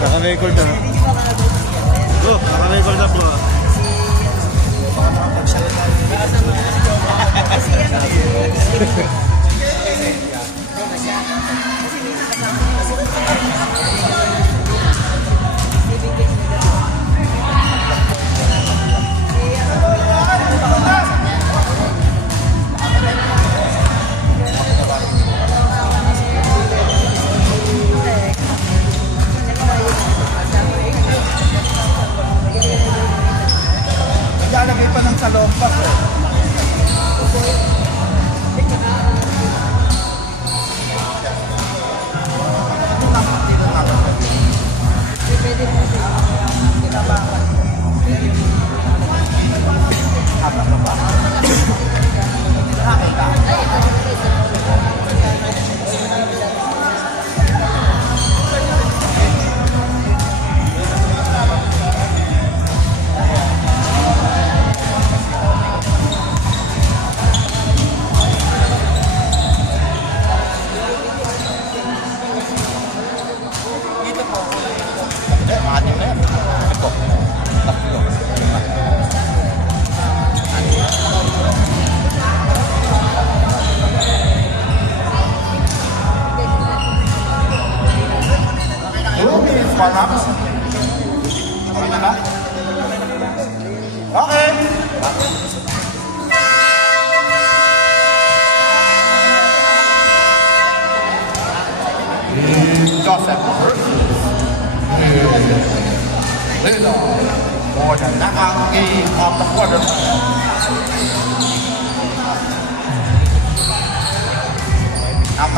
Naka-record na. Oh, naka-record na po. Lalagay pa ng salompas eh. Okay. Joseph Lilo for the knockout game of the quarterfinals. Ang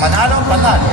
manalo panalo.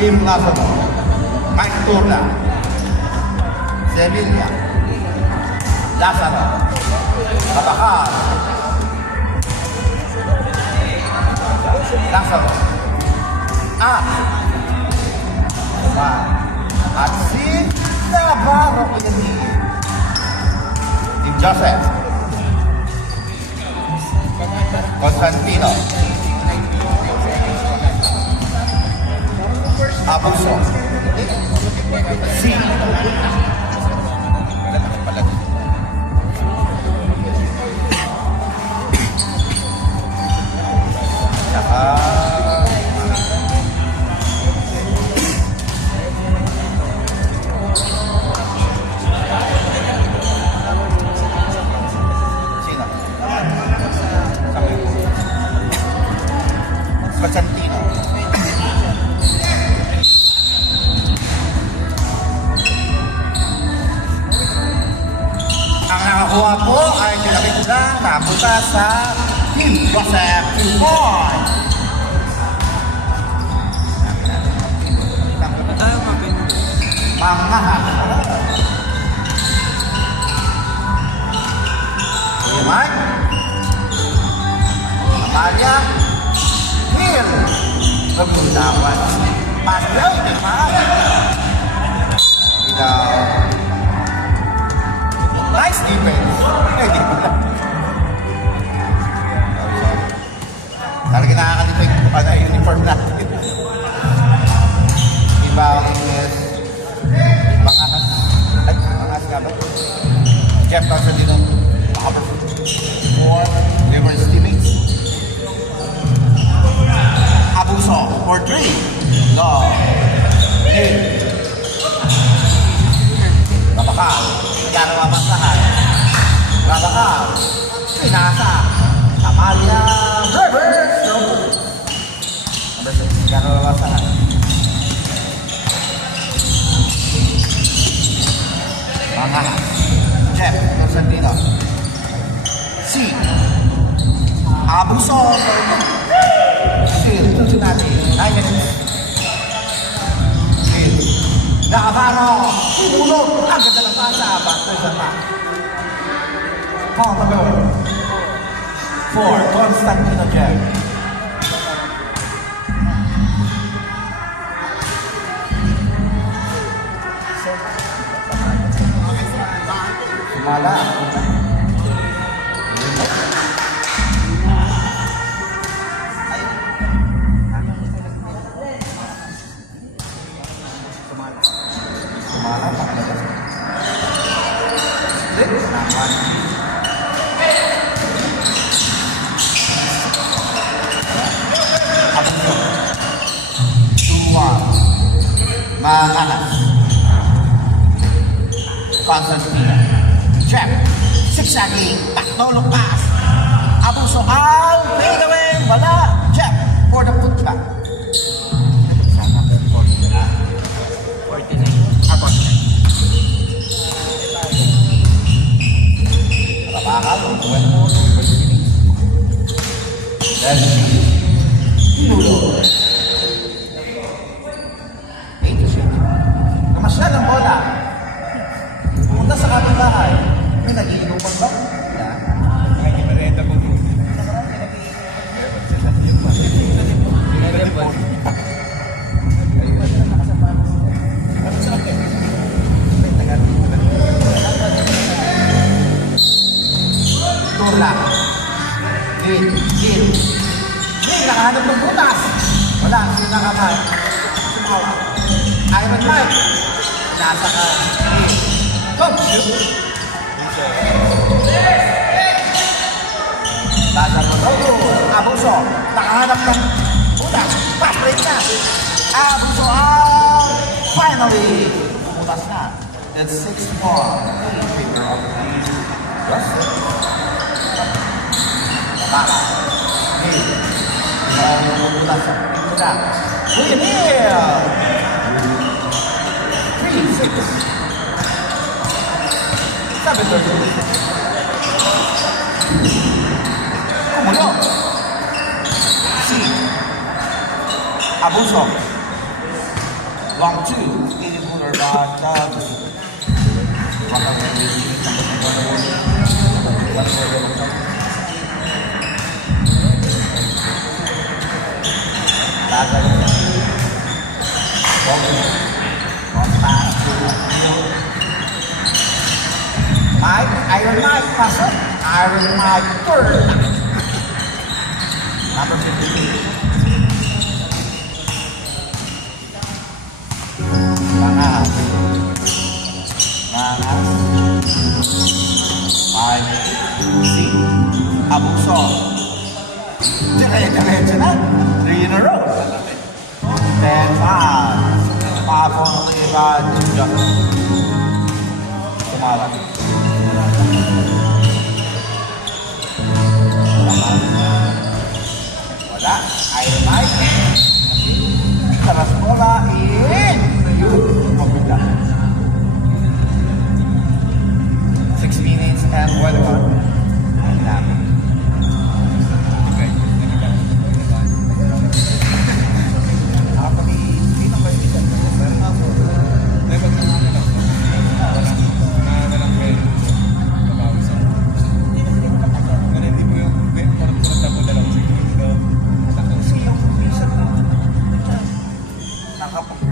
Team Lazaro, Mike Turla, Sevilla, Lazaro, Abakar, Lazaro, at si Navarro Team Joseph, Constantino, Abuso, si Constantino. Ang nakakuha po ay kinakita na punta sa Team Joseph 2 points. Pangahan. Mike. Amalia. Will. Pagpuntawan. Pascal. Ikaw. Nice defense. Talaga nakakalimutan Jeff Constantino, number 4, Liver Stevens. Abuso for 3. No. Hit. Rabaka. Yan ang mamasahan. Rabaka. Pinasa. Amalia. Reverse. Number 6. Yan ang mamasahan. Mga Jeff Constantino. C. Abuso for 2. Still, Cincinnati, 9 minutes. Still. Nakabano, umulog, ang ganda ng pasa, back sa back. Call number 4, Constantino Jeff. Sumala. Manganas. Constantino. Check. Zigzagging. Backdoor pass. Abuso out. Fade away. Wala. Check. For the putback. Sana 49. Ako. Rabakal. Then, Tinulo. Namasyal ang bola. Pumunta sa kaming bahay. May nag-iinuman ba? Nagkikimerenda po po. Turla. Gil. Nakahanap ng butas. Wala. Sinakaman. Sumawa. Iron Mike. Nasa ka. Come. Basa mo. Abuso. Nakahanap ng butas. Pass break na. Abuso out. Finally. Butas na. That's 6-4. In favor of the Russell. Baka. Hey. Maraming butas. Ito na. William. 3-6. 7-30. Kumulo. C. Abuso. Long 2. Inibular back. Mike, Iron Mike, pasok. Iron Mike, third. Number 52. Mangas. 5. C. Abuso. Diretso na. 3 in a row. 10-5. Papong Ivan. Tumalang. Wala. Iron Mike. Taras bola. In. Mabila. 6 minutes and 21.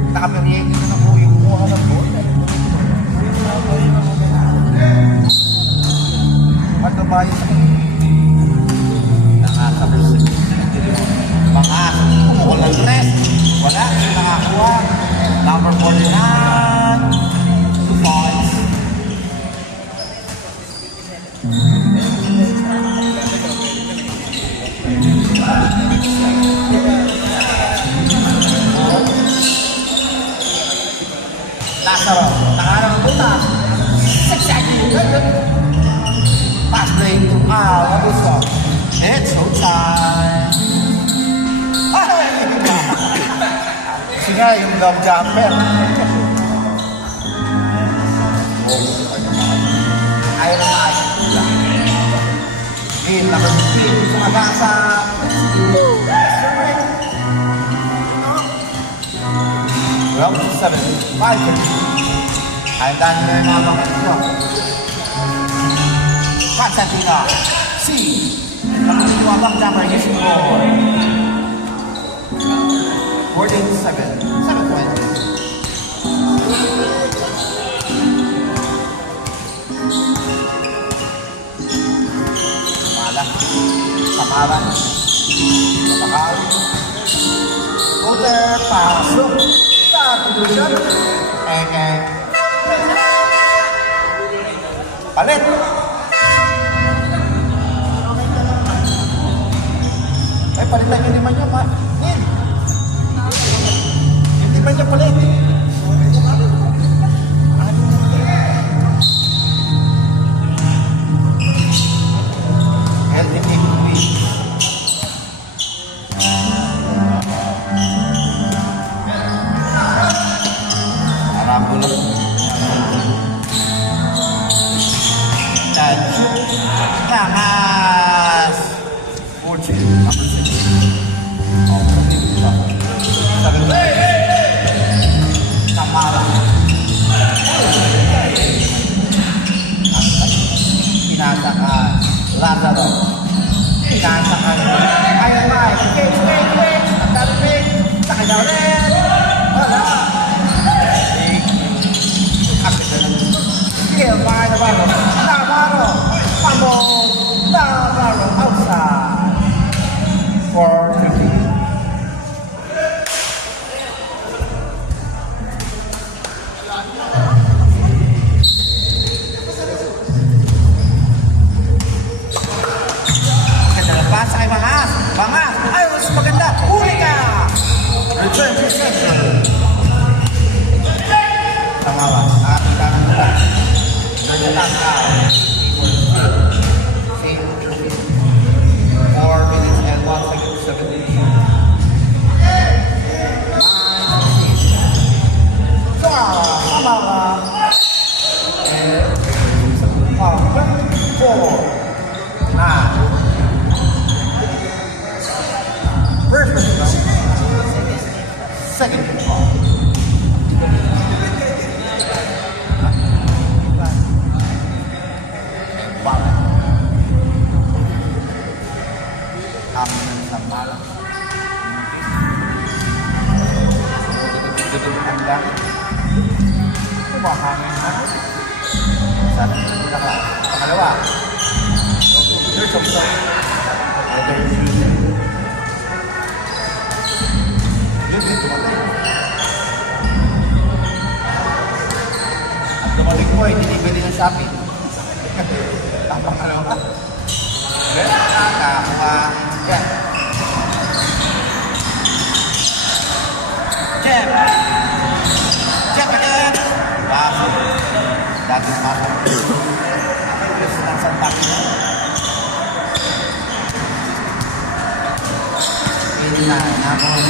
Nakapirihin na po yung kuha ng bola. Ano ba yung nakakabusik? Mga walang rest. Wala. Nakakuha. Number 49. 2 points. Lazaro, nakaharap ng butas. Exactly. Pass play to Abuso. It's showtime. Ay! Kasi nga yung love jumper. Ayaw na ayaw. Game number 15. Sumagang sa round 7, 5. Ay, dahil na yung mga mga ito. Constantina, C. Nakaliwa bang jumper using ball. 14-7. 7-20. Samaran. Matakal. Puter, pasok. Sa tudusan. Palit. Ay, palitan yung lima niya, pa. Yung lima niya palit. Hamas 14 Samara pinasakan Lazaro pinasakan ayan ba wait ang dalimig sa kanya ulit wala skill by Navarro Navarro outside for 50. Maganda na pass kay Bangas. Ayos, maganda. Huli ka! Return to center. Tamawa. Ating kanan nila. Nagdatas ka. 4 minutes and 1 second, 17. Samara. And 4. 9. First position. Second ball. Samara. Dudukkan lang. Kumahangin na. Sana kita ka. Pangalawa. There's some stuff. At dumating mo, hindi bili ng Shopee. Ang pangalawa. Nakakuha. Yeah. Jab again. Pasok. Dati pasok. Terus ng santak. Ini na. Namon.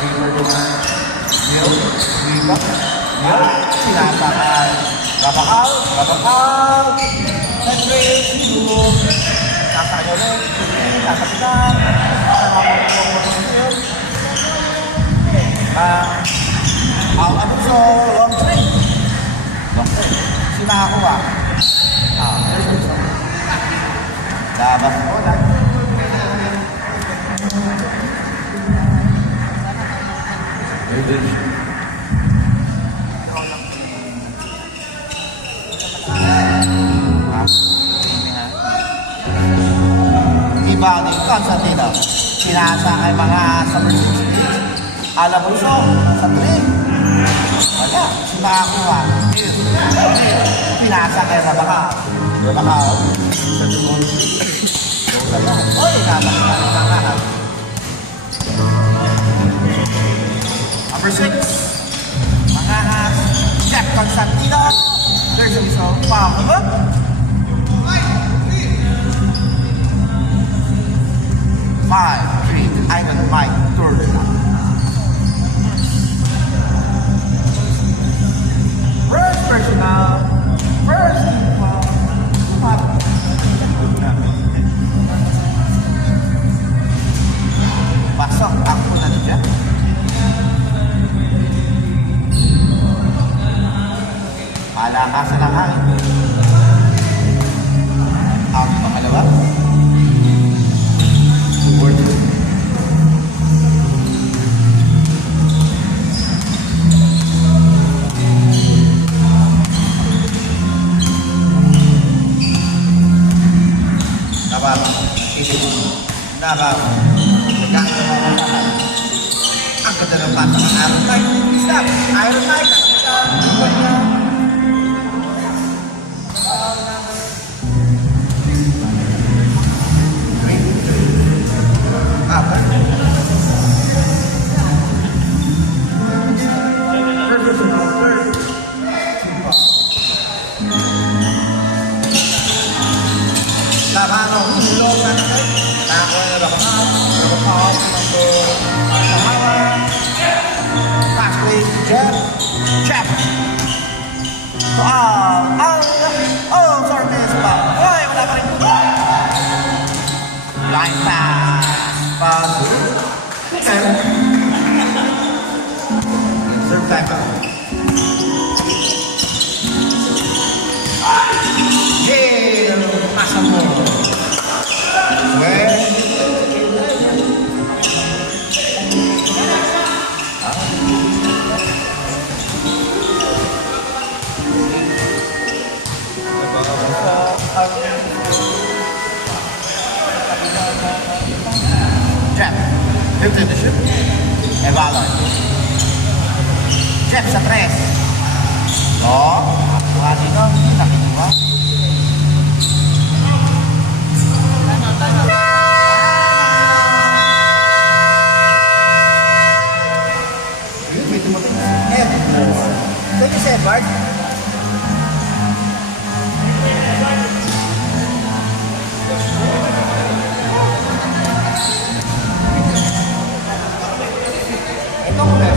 River naman. Yun. River. Yun. Sinatakan. Rabakal. Nag-raise. Siguro. Nakayo rin. Nakapitan. Abuso, long three. Sinakakuha. There's Abuso. Labas ko lang. Iba ni Constantino. Pinasa kay mga summer 60. Abuso sa 3. Wala. Sinakakuha. Pinasa kay Rabakal. Macau. Sa Dumont. Oy, nakakalahat. Number 6. Mangahas. Jack Constantino. There's a whistle. Foul. 5-3 to Ivan Mike Turner. First personal. First pasok ang unan niya. Malakasan ang hangin. Ang pangalawa. Word. Ang ganda ng pata ng Iron Mike. Stop! Iron Mike! Jeff. Oh, sorry, miss pa. Hoy, wala pa rin. Line pass. Pass. Third time out. Hey, pasa mo. Well. Jeff, lift in the ship. Evalon. Jeff sa 3. Buha dito. Nakikiwa. May tumating. Thank you, Sir Bart. Ito ko na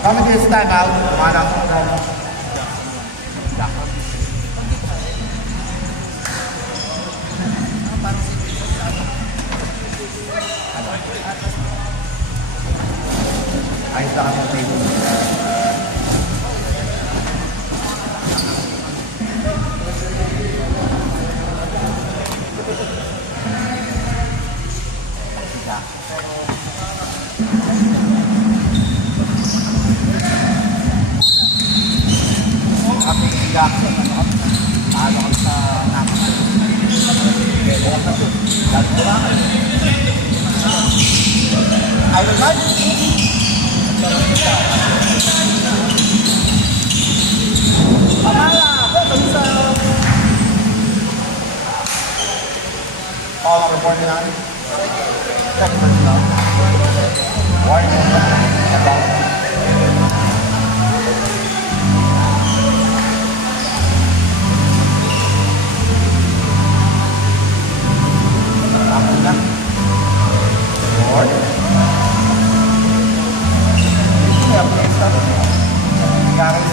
kami din sa time out, parang ayos na kami table. Paano kami sa namin? Okay, bukas na po. Lalo ko lang. Iron Mike? Pamala! Pagkalusa! All report na namin. Check first down. Warning.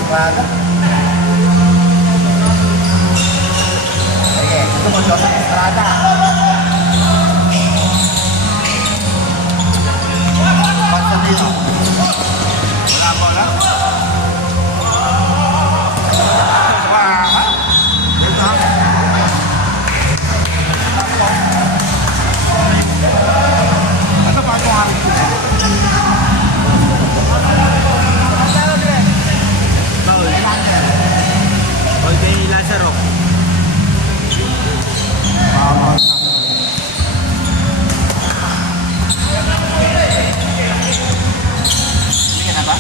Estrada. Sige, gusto mo Joseph Estrada. Constantino. Wala. laro. Sige na ba?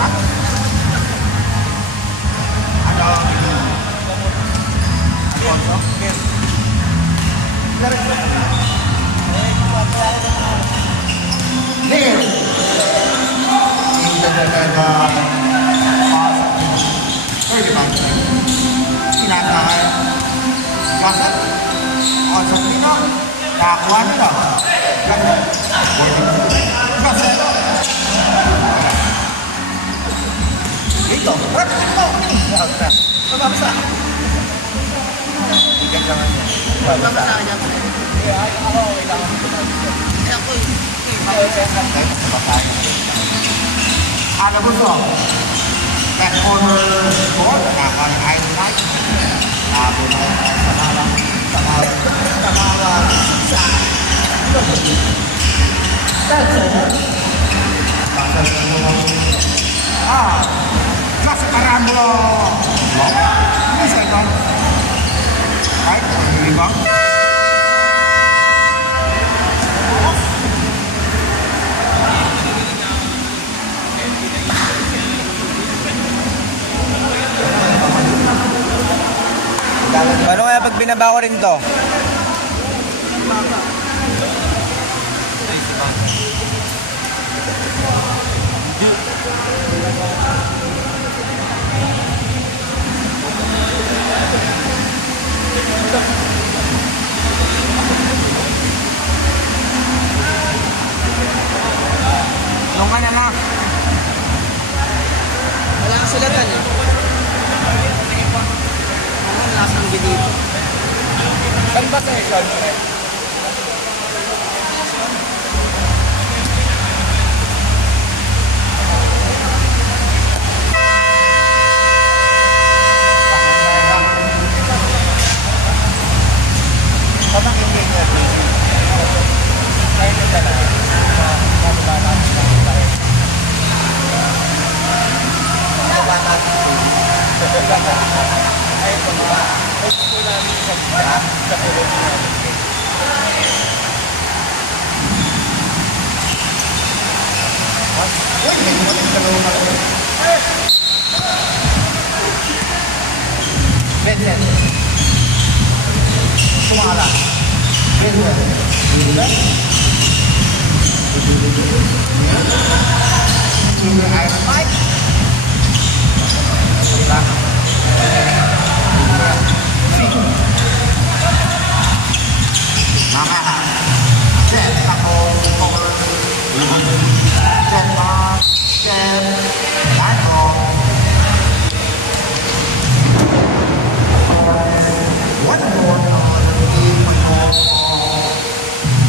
Ha? Ano? Alfonso? Neil! Pwede ba? Sinakay. Bakit? O, sa Pino, nakakuha nila. Ganun. Pwede. Bakit? Dito. Bakit mo? Babasa. Babasa ka dyan. Ada gusto. Back corner board. Nakakuha ng highlight. Nakakuha ng Samaran. Masuk karambol. Bisa dong. Baik, ini bang. Paano kaya pag binaba ko rin to? Lunga na lang. Wala kang sulatan eh. Ang lasang dito. Saan ba session? Vincent. Sumala. Vincent. Mike. Mama. Jet ako. Jet Mark. Jet. Danko. One more on team. One more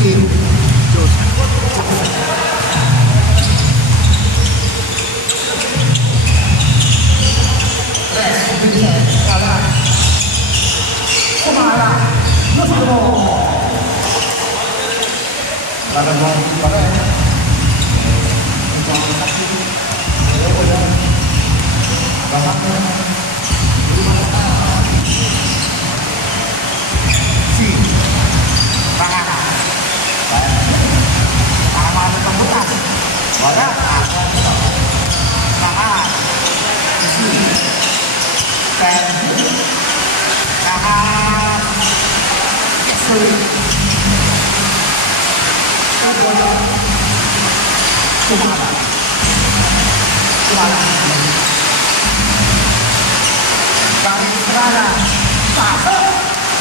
team.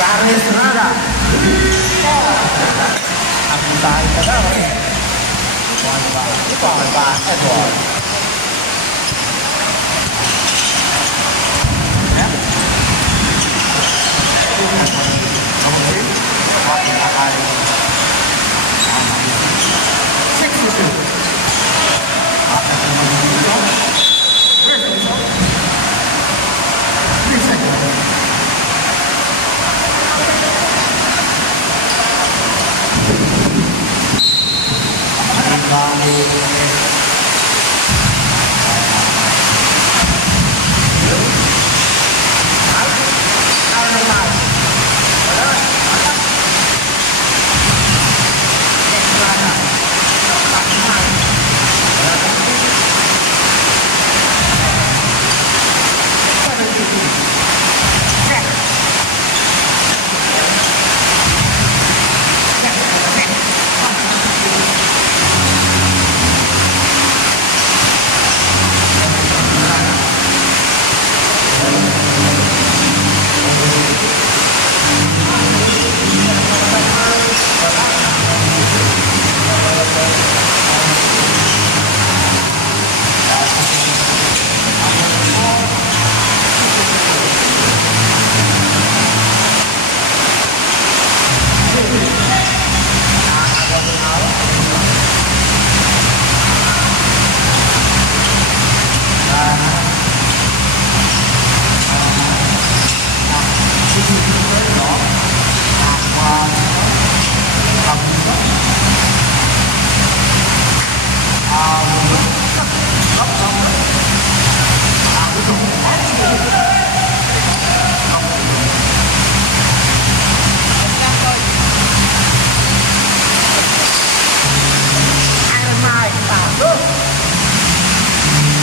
Garis Rada. Aku tahu kan? Edward.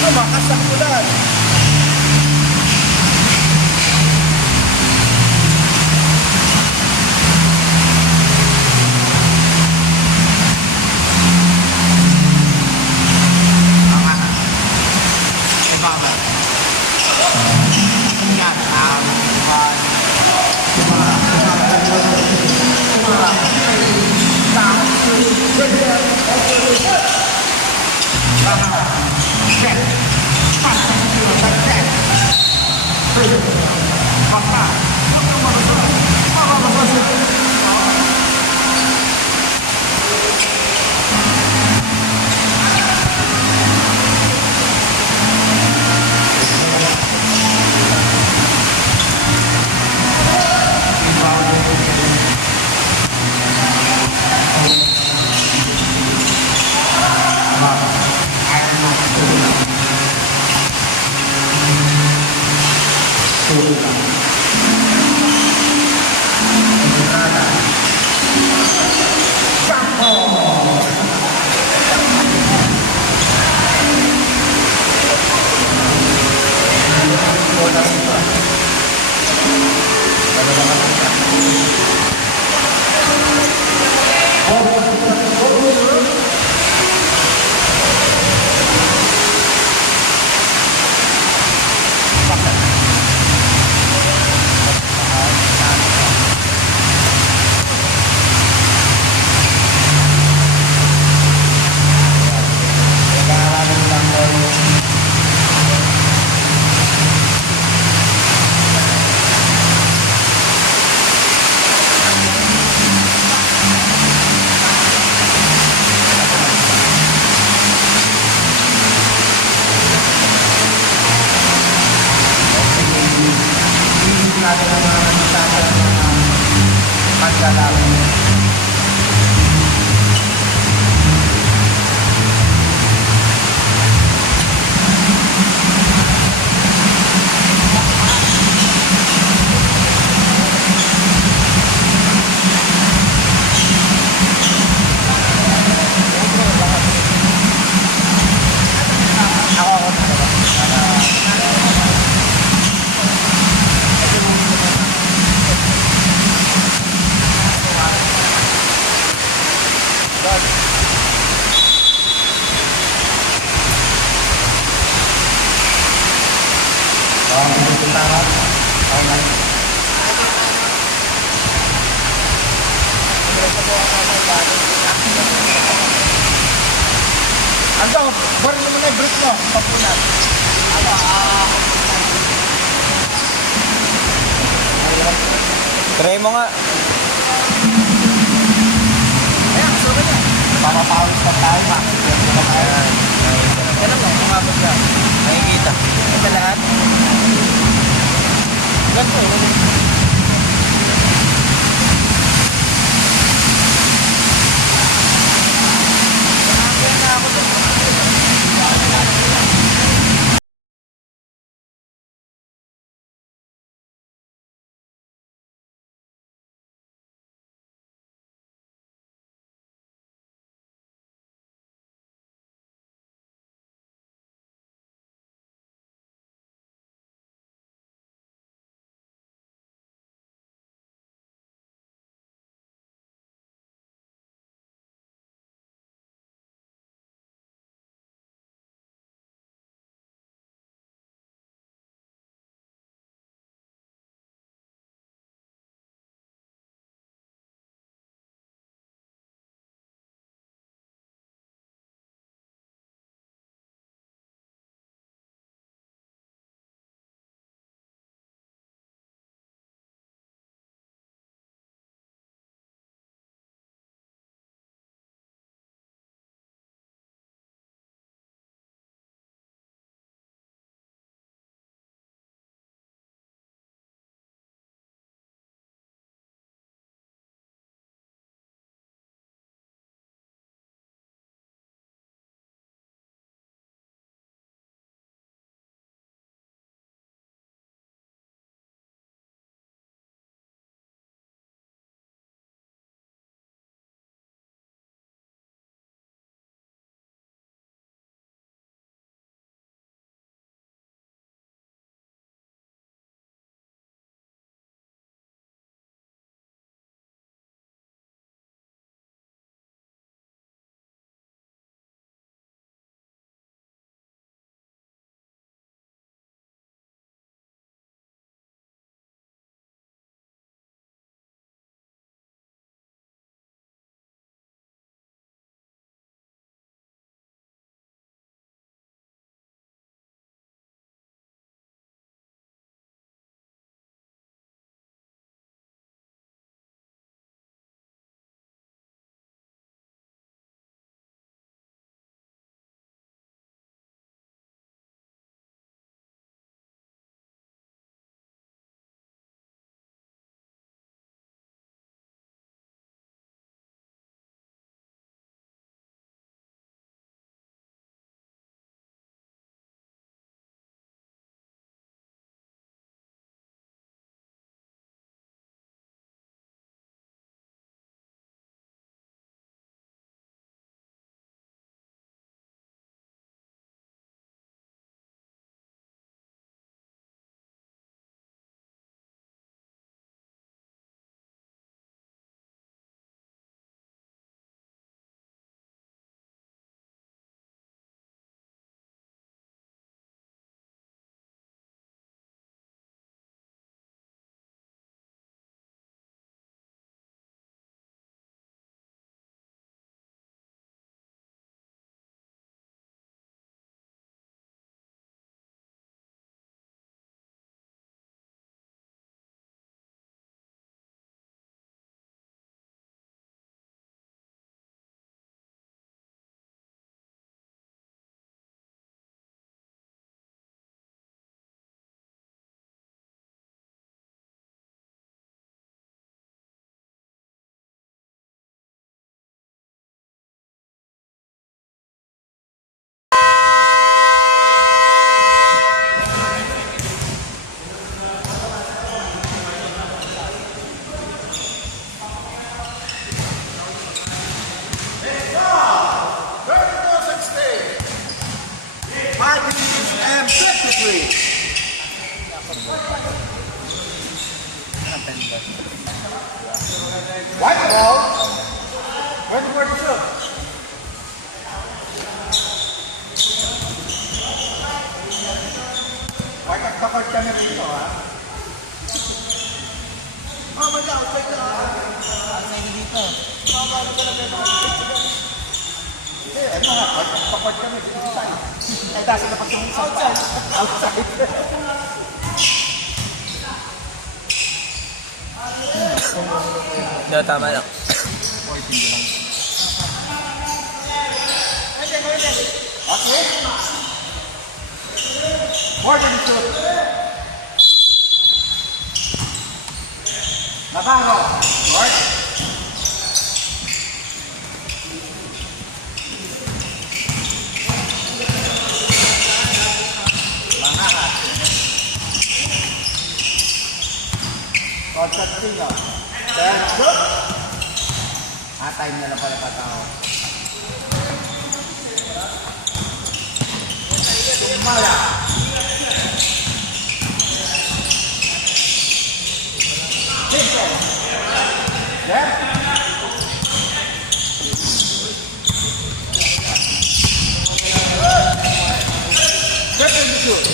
Lumakas ang ulan. Natin ang mga bisaya ng mga paglalaro. Ando, barin mo na i-break mo, pagpunan. Try mo nga. Ayan, suka niya. Papapawis pa tayo, ma. Ayan. Ganun mo, umabot ka. Nakikita. Ito lahat. Ganito, 23. White ball. 24-2. White at bakit kami rito, ha? Oh, my God, outside ka. Outside dito. Hindi, ano nga, white at bakit kami rito. Ay, dahil sila pa outside. Outside. No, tama lang. Okay. More than two. Navarro. Lord. Mangahat. Constantino. Then, shoot. Time na lang pala patao. Tumala. Vincent. Left. Triple shoot.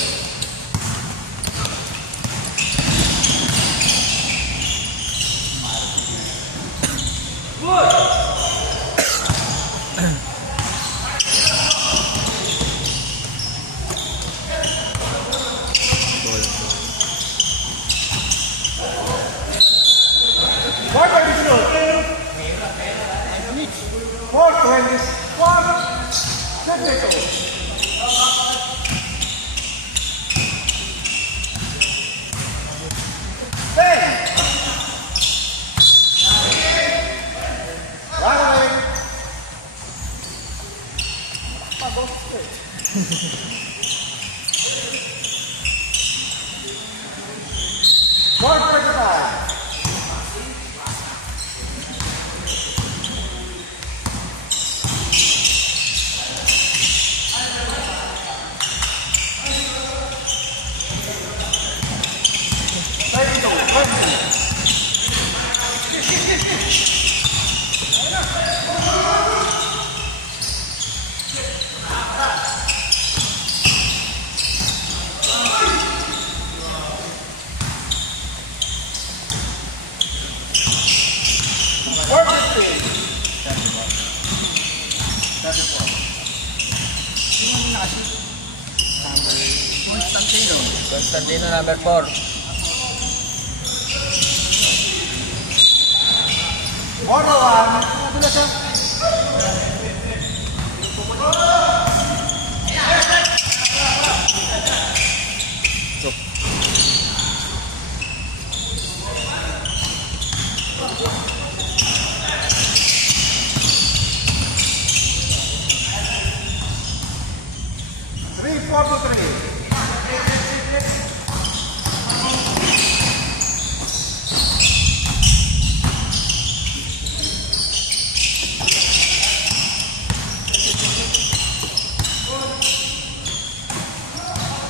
What are you doing? 4:35. Constantino number 4. Orawan, bila siya. Three, 4-3.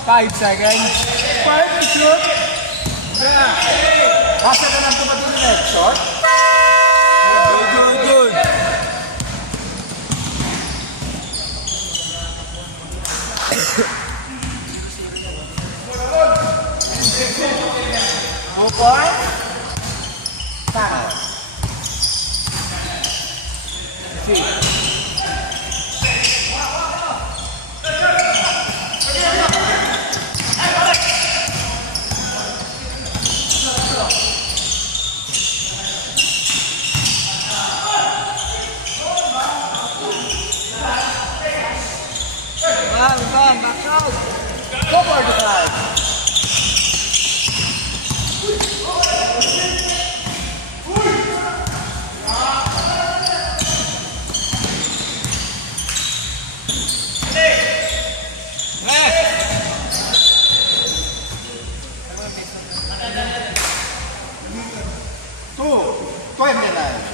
Five seconds. 5 to shoot. Yeah. Basta ka lang tumatili next shot. Good. Move on. Time. See. Back out. Go for the side. Two, 29.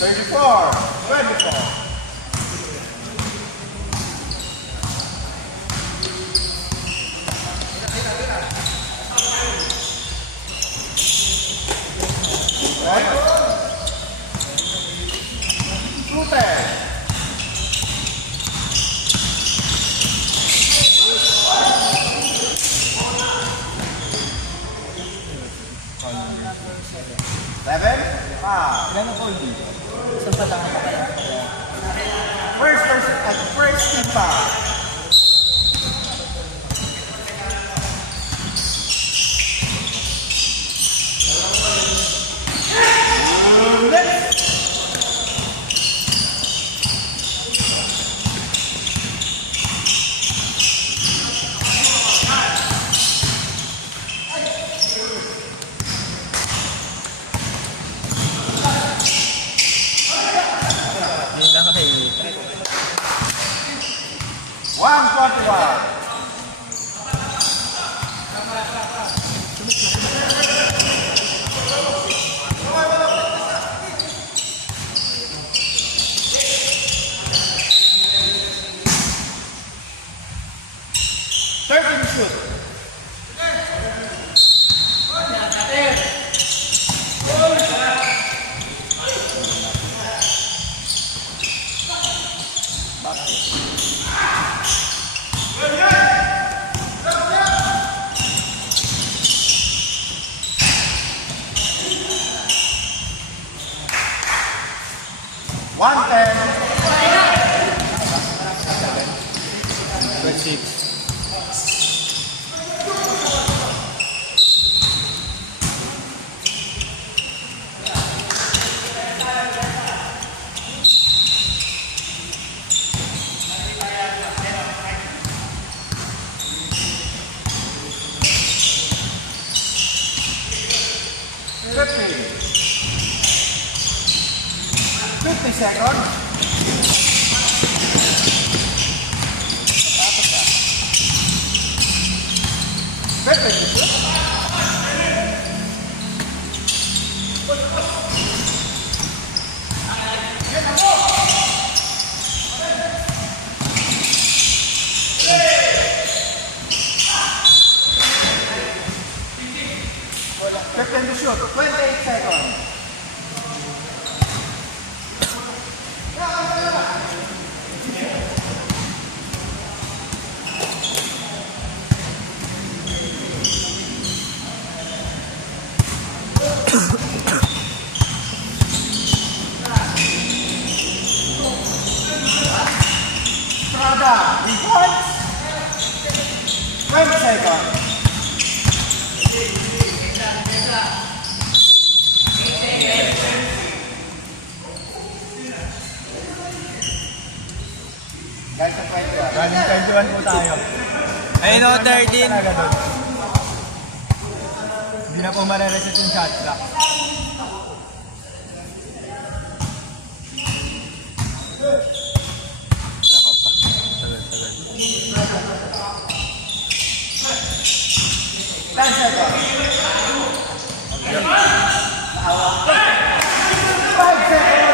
34, 24. Shooter. Seven, five. Ilan ang foul dito? Isang patangan pa kaya. First team foul. Next. Hindi na kayo. 141. Thirteen shoot. One ten. 26. Fifty seconds. Fifteen to shoot. 28 seconds. Strada, reports. 20 seconds. Guys, sa 21. Running 21 po tayo. Ayun o, 13. Hindi na po marireset yung shot clock. Saka pa. Tagal. 10 seconds. 5 seconds.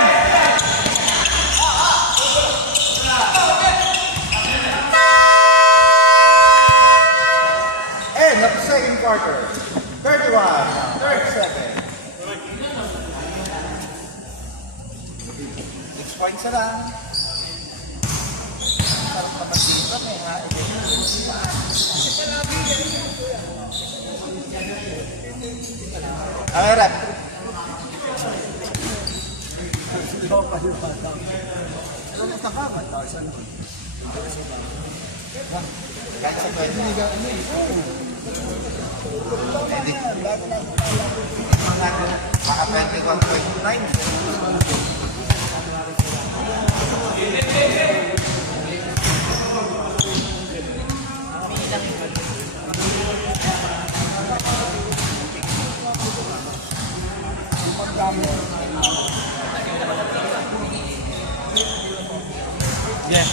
End of the second quarter. 31-37. 6 points na lang. Sarap naman dito. May okay, rep. Kahit sa 20. Edit. Maka 21.9. Yeah.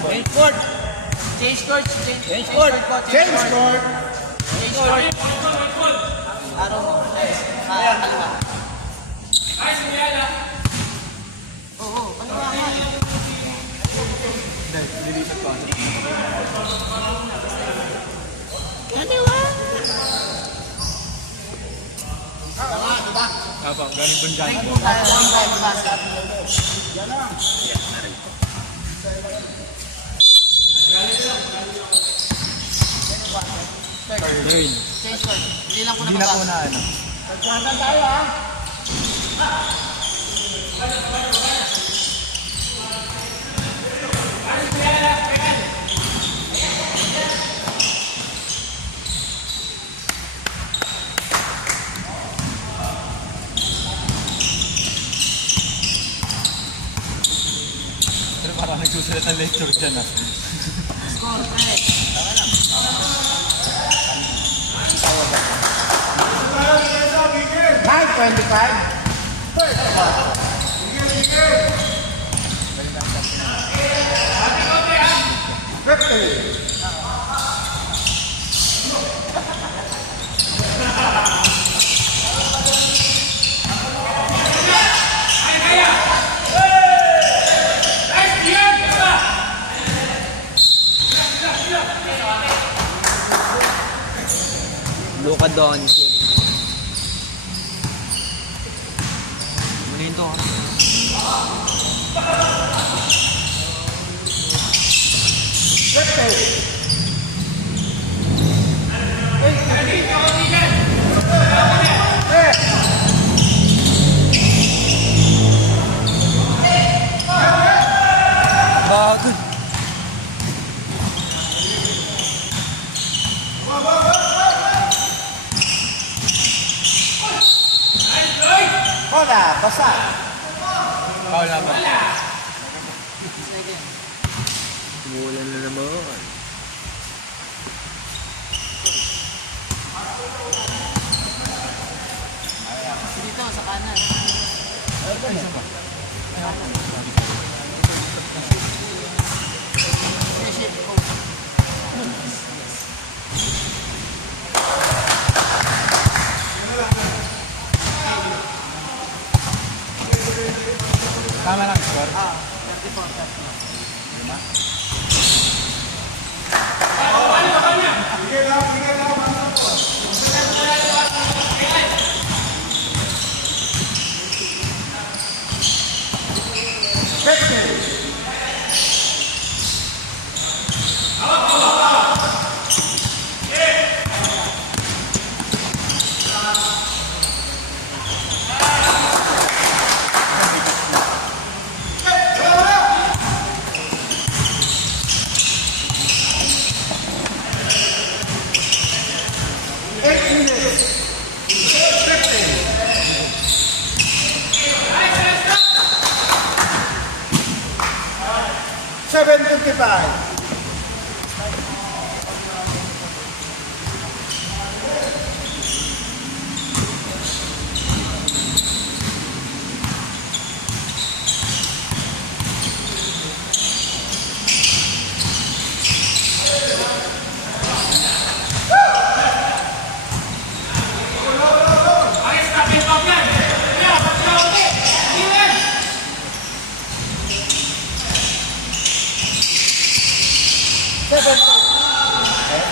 Change court. Change court. Change court. Change court. Change court. Araw mo. Kaliwa. Oo, kaliwa nga. Hindi, nilipat ko. Kaliwa. Apo, galing po dyan po. Darwin, Change court. Hindi lang ko hindi na po nababa. na ano. Pagkakan tayo ha. Pero parang nagsusulat ng lecture dyan ah. Score, pre. 9:25. Luka Doncic. Muna to. Bakit? Hola, basa. Foul naman. Umulan na naman. Dito, sa kanan. Shift coach. Tama lang score. 34. Seven 55.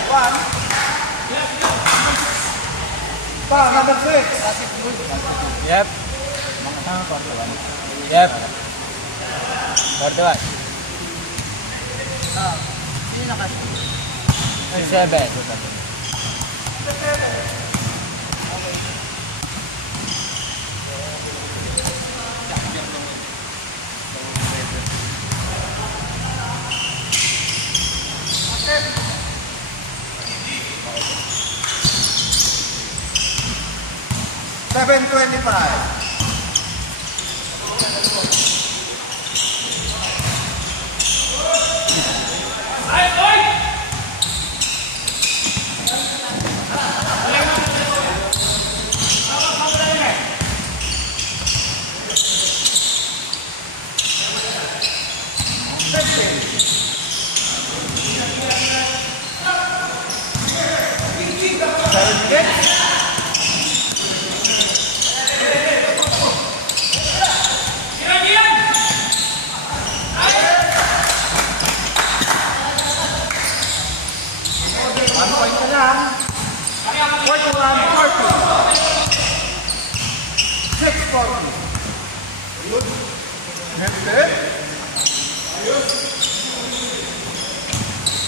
One. Pa, number 6. Yep. Yep. 41. Hindi na kasi. 7. Seven 25. One point na lang. 41-40. 6-40. Next.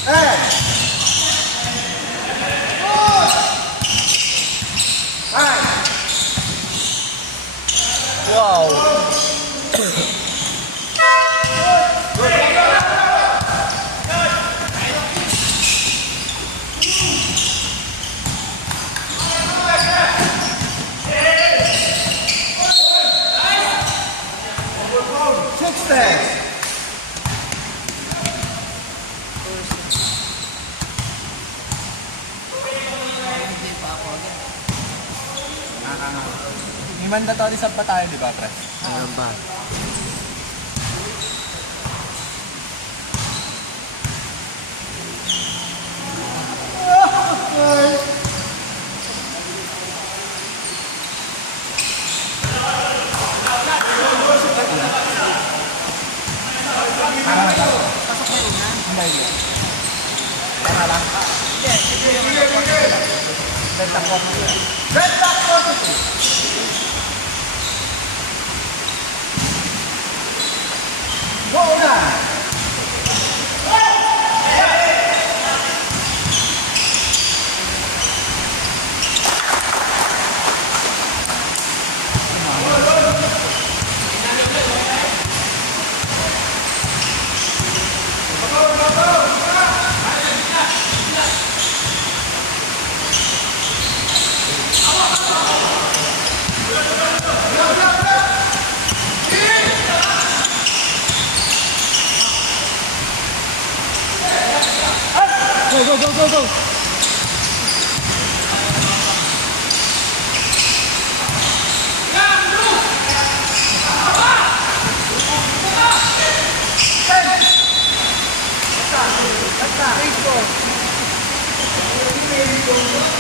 And. Wow. May mandatory sub pa tayo, di ba, pre? Meron ba? Go na! Go.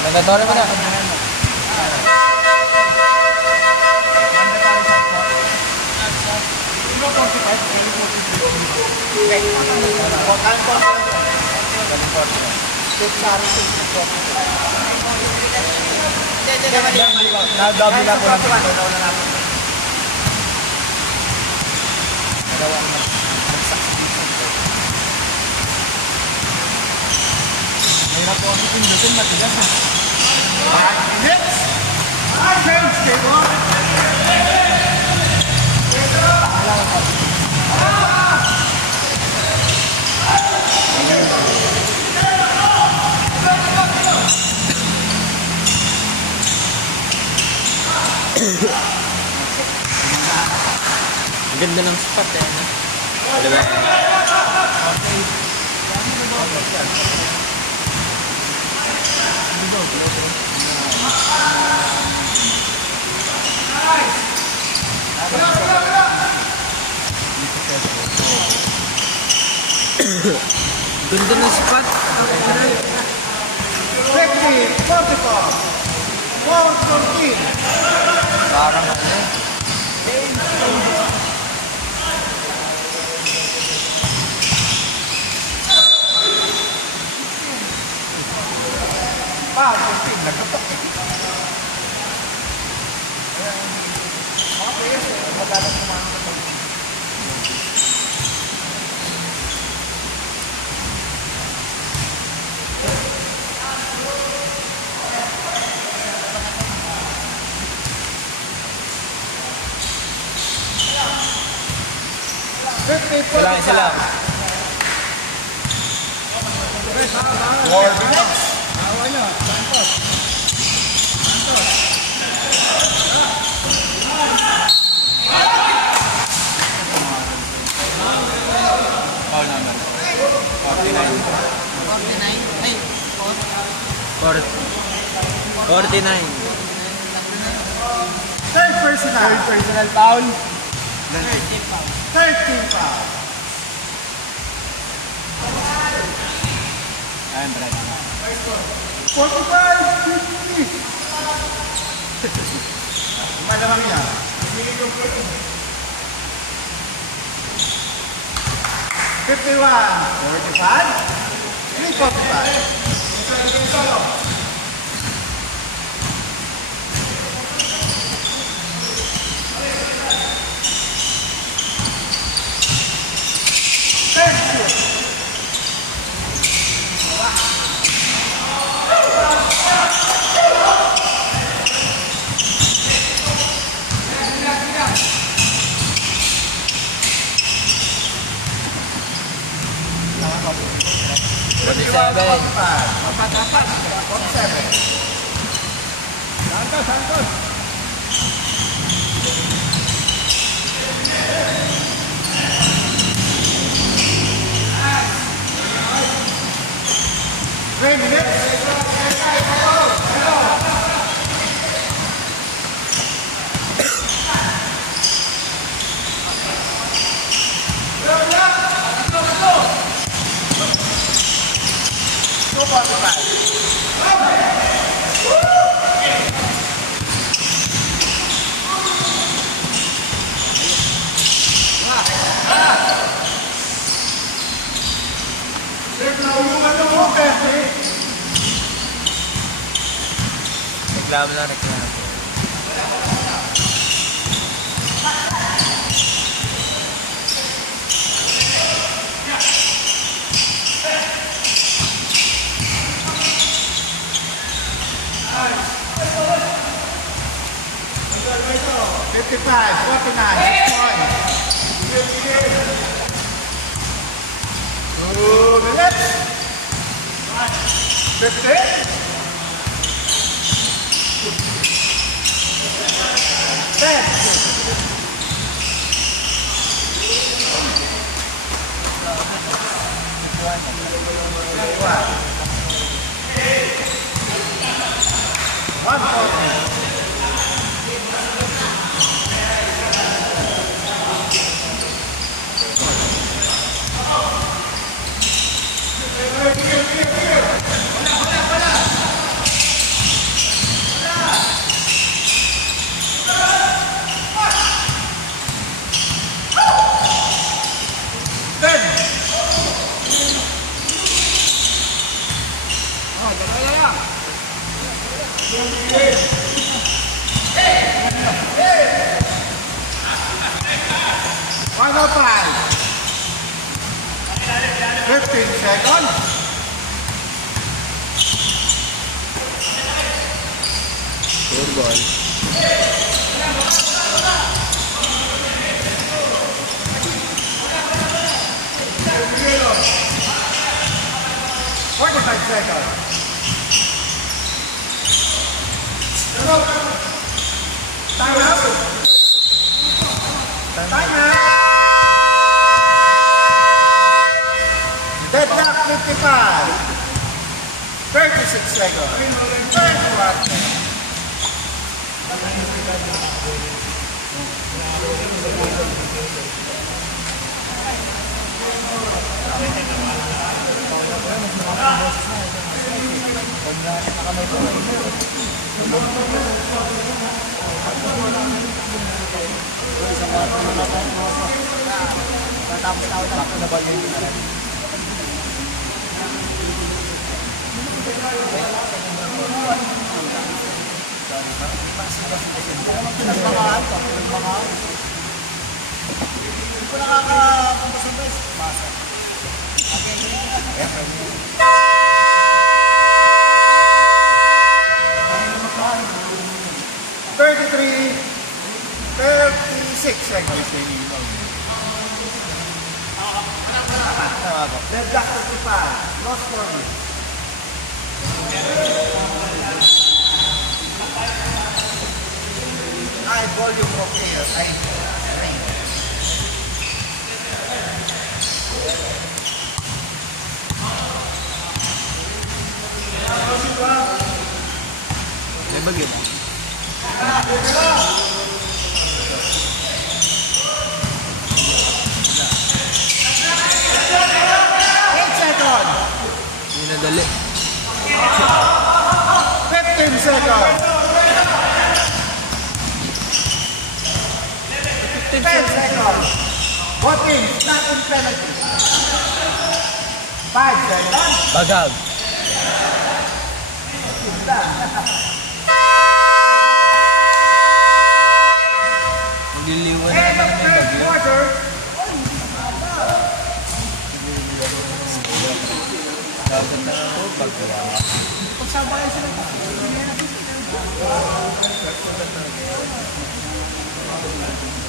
Mandatory mo na. Nag-double na po natin. Mahirap po ang pindutin, matigas ha. 5 minutes. Change table. Ang ganda ng spot eh. No? Diba? Ganda ng spot. 50, 44. 4-14. Parang ano eh. Ah, 15. Nagkatok eh. Mga players eh. Magalang kumakas sa pag- Isa lang. 4 minutes. Foul number. 49. Third personal. Third personal foul. 13 foul. Ayan, Brad. Malamang yan. 51, 45, 345. Three minutes. Reklamo lang, reklamo. Fifty-five, 49, 6 points. 2 minutes. 50. 10. One point. Final five. 15 seconds. Good ball. Forty-five seconds. Time out. Time out. Deadlock 55. 36 seconds. 31. Thirty-three, 36 seconds. Deadlock 55. Lost 40. High volume of air. May bagyo mo. 8 seconds. Hindi nadali. 15 seconds. 10 seconds. What is not in penalty? 5 seconds. Bagag. Magliliwan na naman yung Third bagyo. quarter. Dapat na ako bagyo. Pagsabayan sila.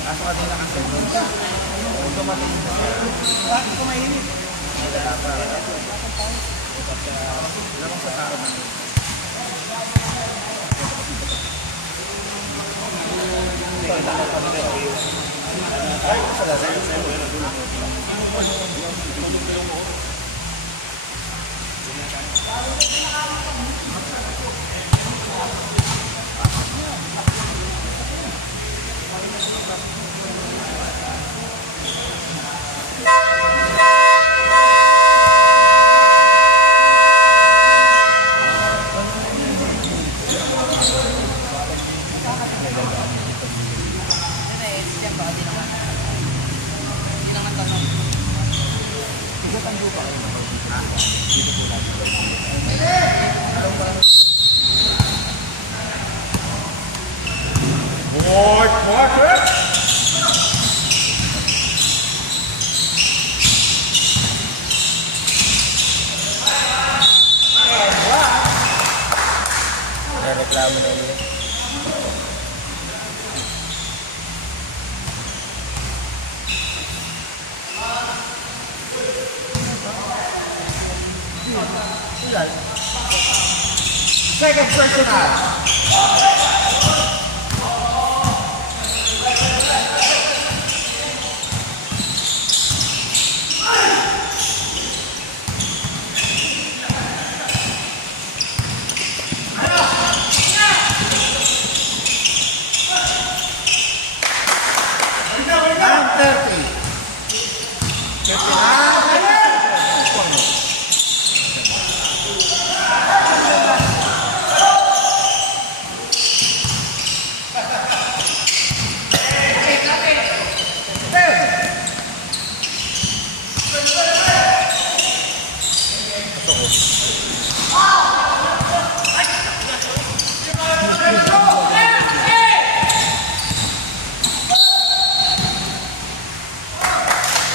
Kaso ka din na kasi. Huwag dumating na siya. Hindi ko mainit. Lamang sa tao na. Fourth quarter. Reklamo na ulit. Second personal.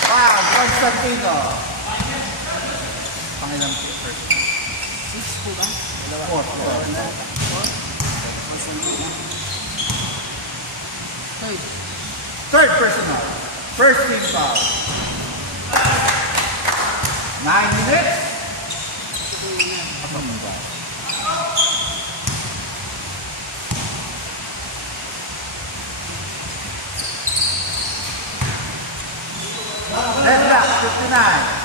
Wow, Constantino. Pangilang first. 6 po ba? 4. Third personal. First team foul. 9 minutes. Red Black, 59.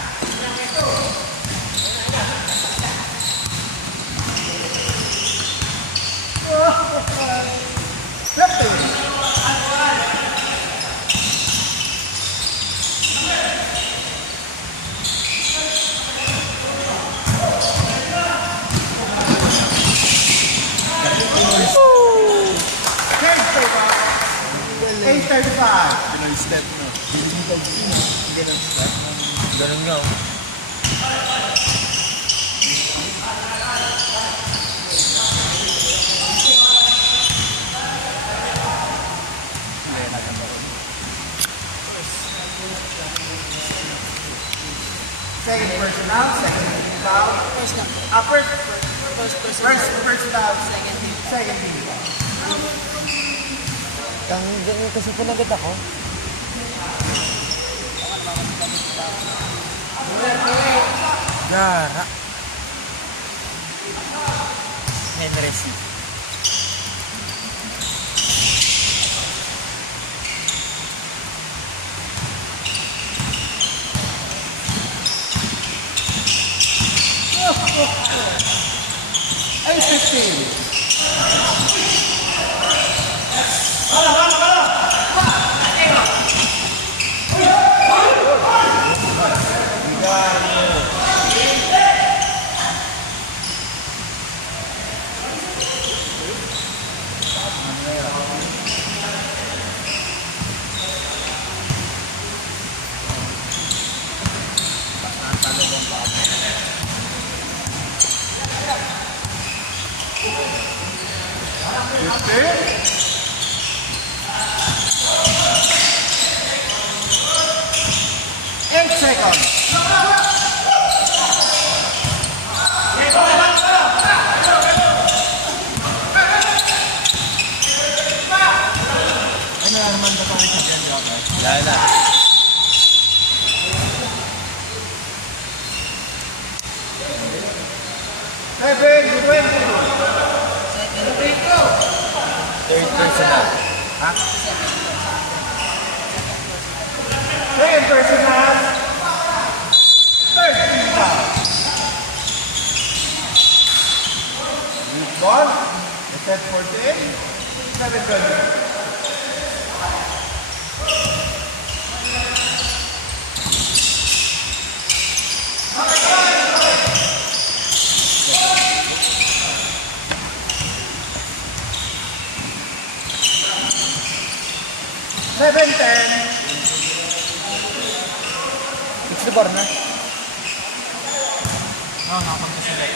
Eight 35. Step na. Hindi na step. Ganun nga. Second personal, second team foul. First personal, second team foul. Ganyan kasi pinagat ako. Gara. Henry C. Ay, 15. 8 seconds. Ano naman ba pang isip yan, Joker? Wala na. Third personal. Second personal. Third personal. Ball. Set 48. 7-20. Seven, 10. Fix the bar na. Oo, nakapunta sila.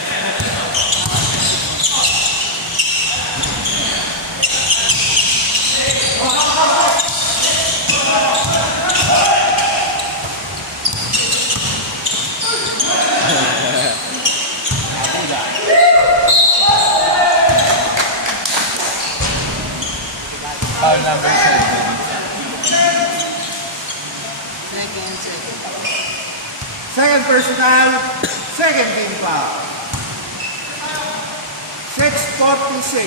Foul number 7. Second personal, second team foul. 6:46.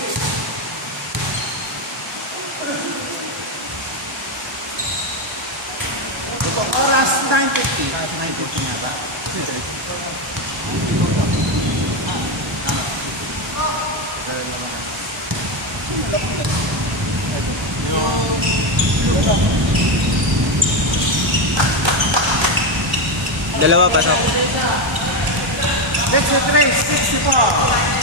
Itong oras, 9:50. 9:50 nga ba? Dalawa pasok. Next to 3, 64.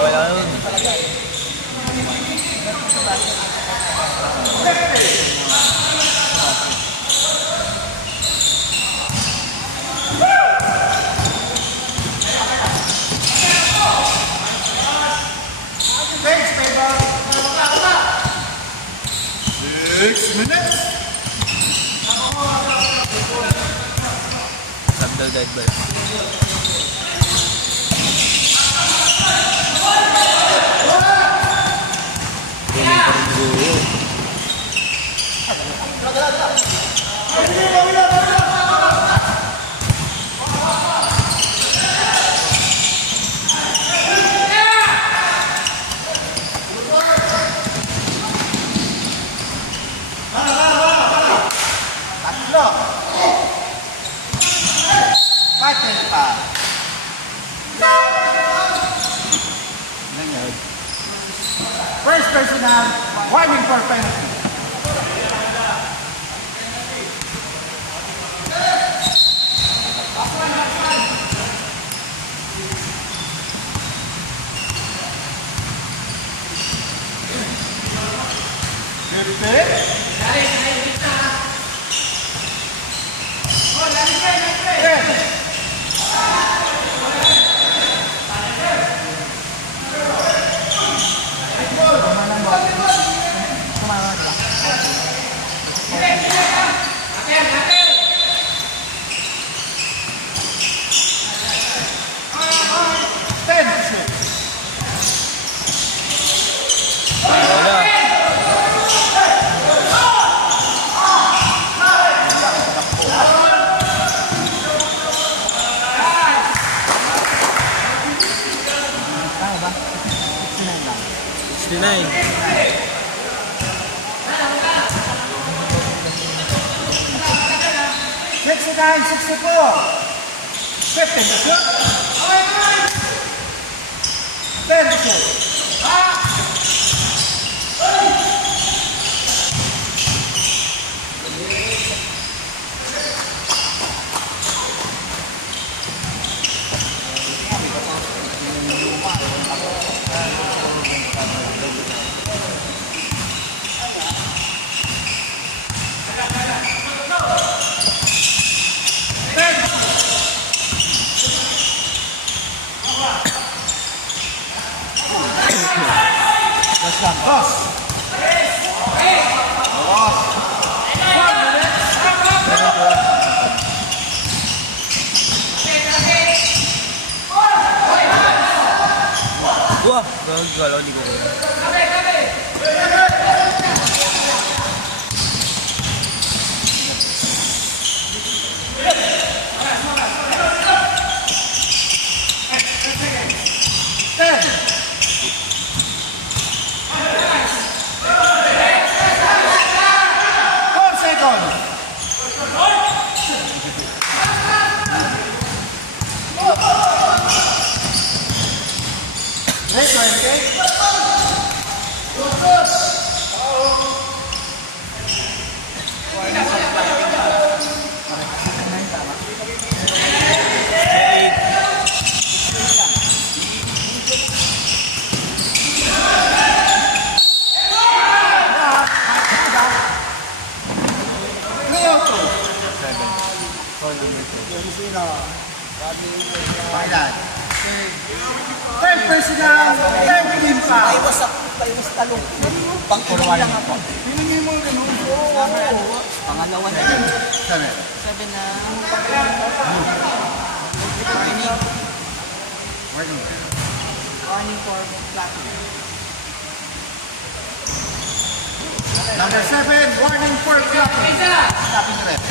Wala yun. Thanks, Peba. 6 minutes. Ragdoll dead ball. Galing pa rin buo. Tatlo. Patin pa. First personal, warning for penalty. Wala. 69-64. 15 to shoot. 10 to shoot. Wah, gagal. Hindi ko kaya. Third personal, third team foul. Paiwas talong. Pang-iwan lang ako. Pangalawa na yun. 7 na. Warning for blocking. Number 7, warning for blocking. Stopping the ref.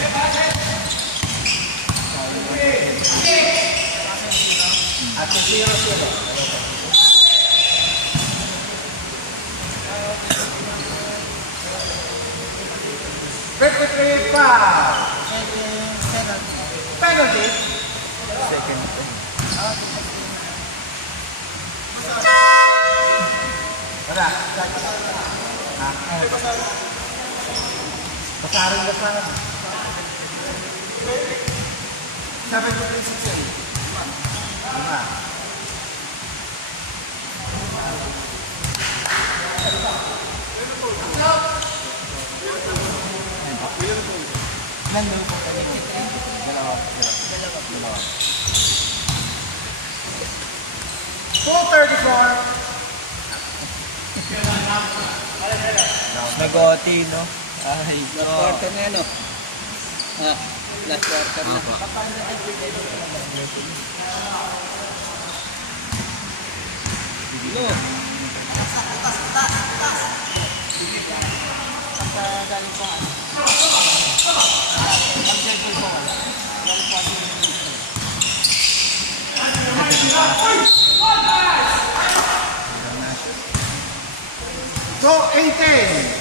At the 0-0. 53 foul. Penalty. Second. Wala. Pasarin ka sana. 73-68. Lima. Nandun po kami. Dalawa. 2:34. Nag-OT, no? Ay, Last quarter na ano? Last quarter na. Bilo. Sa galing po ano? Mag-circle po wala. Galing po ano yung 2:18.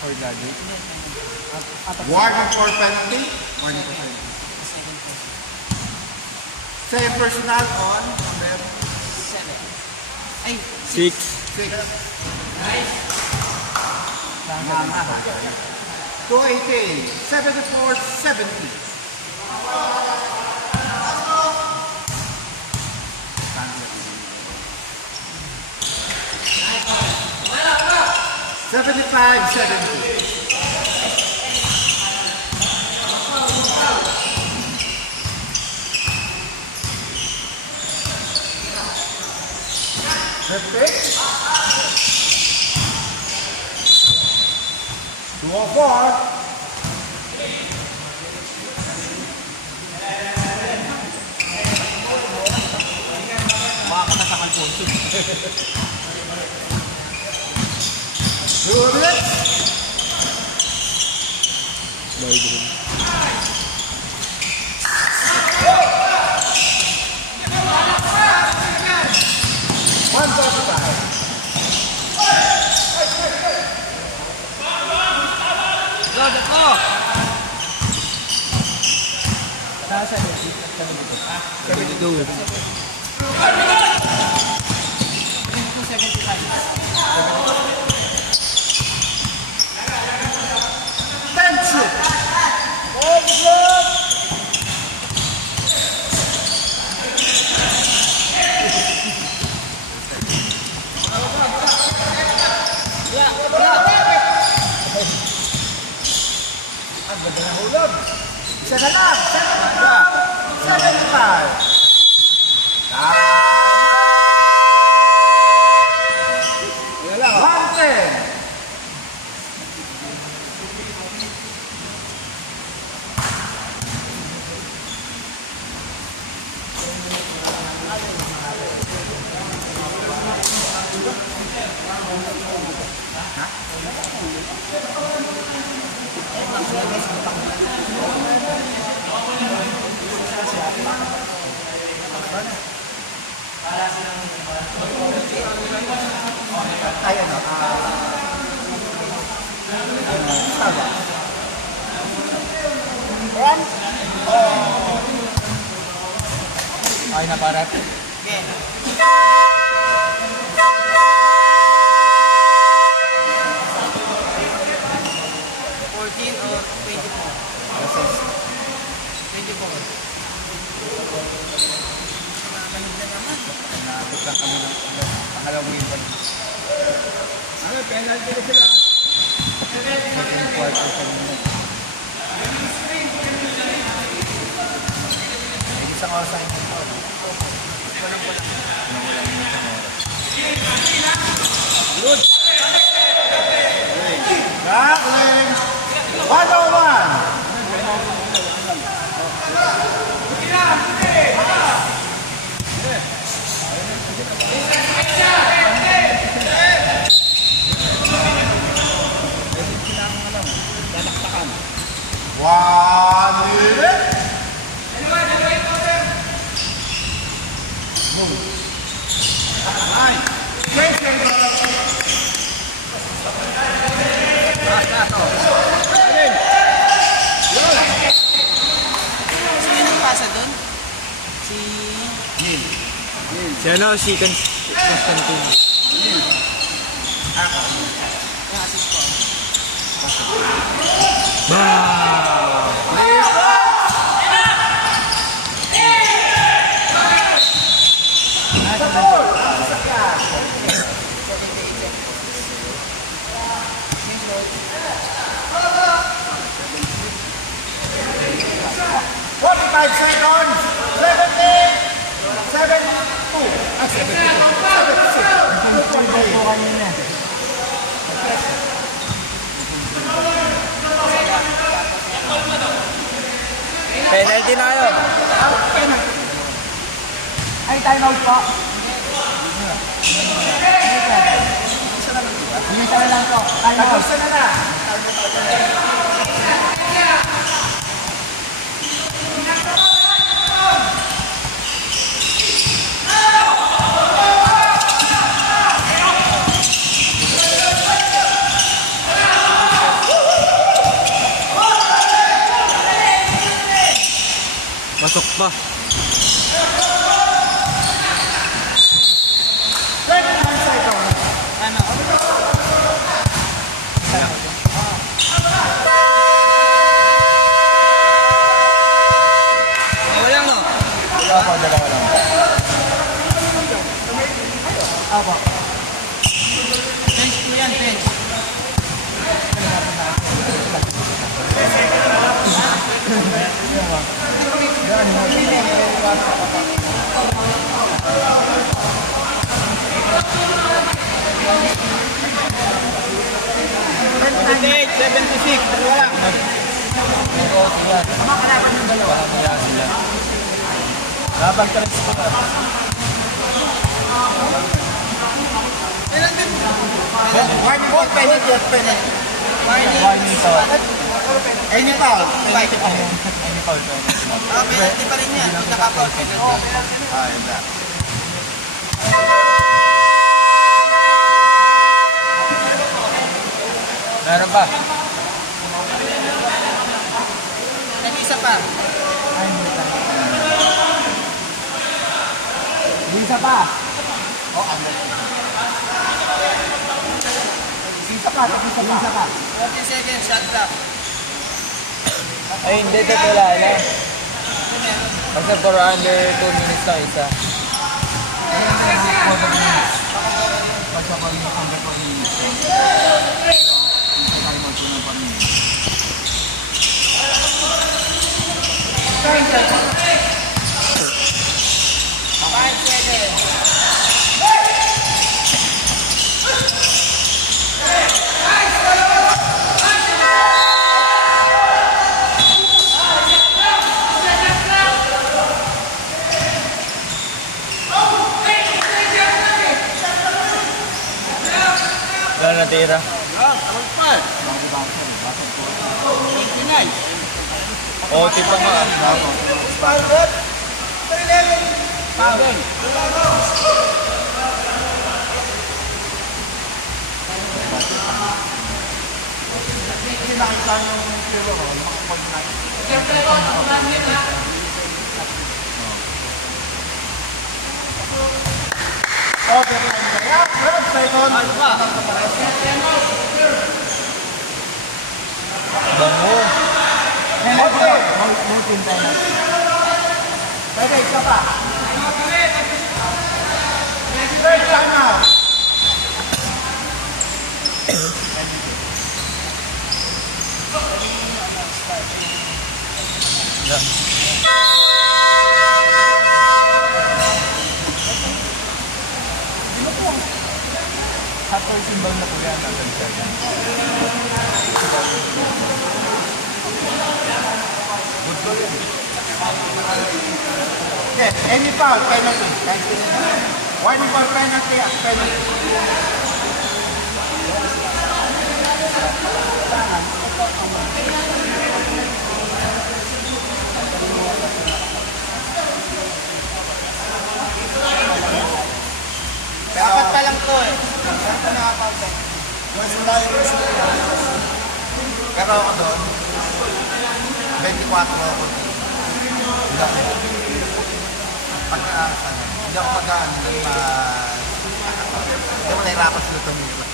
or graduate. Warning for penalty. Warning for penalty. Same personal on number 6. 6. 218, 74-70. $75-70. Perfect. 204. Makakatakal po. 2 minutes. $145. Go, go! 72. 10 shoot. Isa na lang. 75. Wala lang. 110. Ay, ano? Tama. Run. Ay na pare. Okay. Fourteen or 24? 24. Nakakanig na naman. Nabot lang kami ng pangalawang win. Ano, penalty na sila. Second quarter kanina. May isang oras tayo ng foul. Walang minute ng oras. Good! Jacqueline. 101. One minute. Sino yung pasa dun? Si... Si ano, si Constantine. Yung assist ko. Five seconds. 70. 72. 76. Penalty na yun. Ay, time out po. Minita na lang po. Time out. Tapos na na. Pasok pa. Ano? Wala no? Dalawa pa, dalawa lang. Apo. Bench ko yan, bench. Laban ka rin sa mga. One more penalty at penalty. Warning sa Any foul. Any foul to. Penalty pa rin yan. Kung nakapout. Ah, yun na. Meron pa. Nag-isa pa. pa. Oh, under. Isa pa. 30 seconds, shot clock. Ay, hindi. Ito wala lang. Basta for under 2 minutes lang isa. Basta pa rin under 4 minutes. Timer ko na pa rin. 5 seconds. Wala natira. Oh, tipo nga. Hindi nakita yung pero makapag na. Okay, kaya 12 seconds. Bango. Mountain tayo. Pwede, isa pa. Third time out. Hato yung simbang na po yan. Okay, any foul, penalty. Warning for penalty, penalty. Dapat pa lang to eh. Pero ako doon, 24 ako. Hindi ako pag-aasan. Hindi ako pag-aan. Hindi ako nahirapan sila tumira.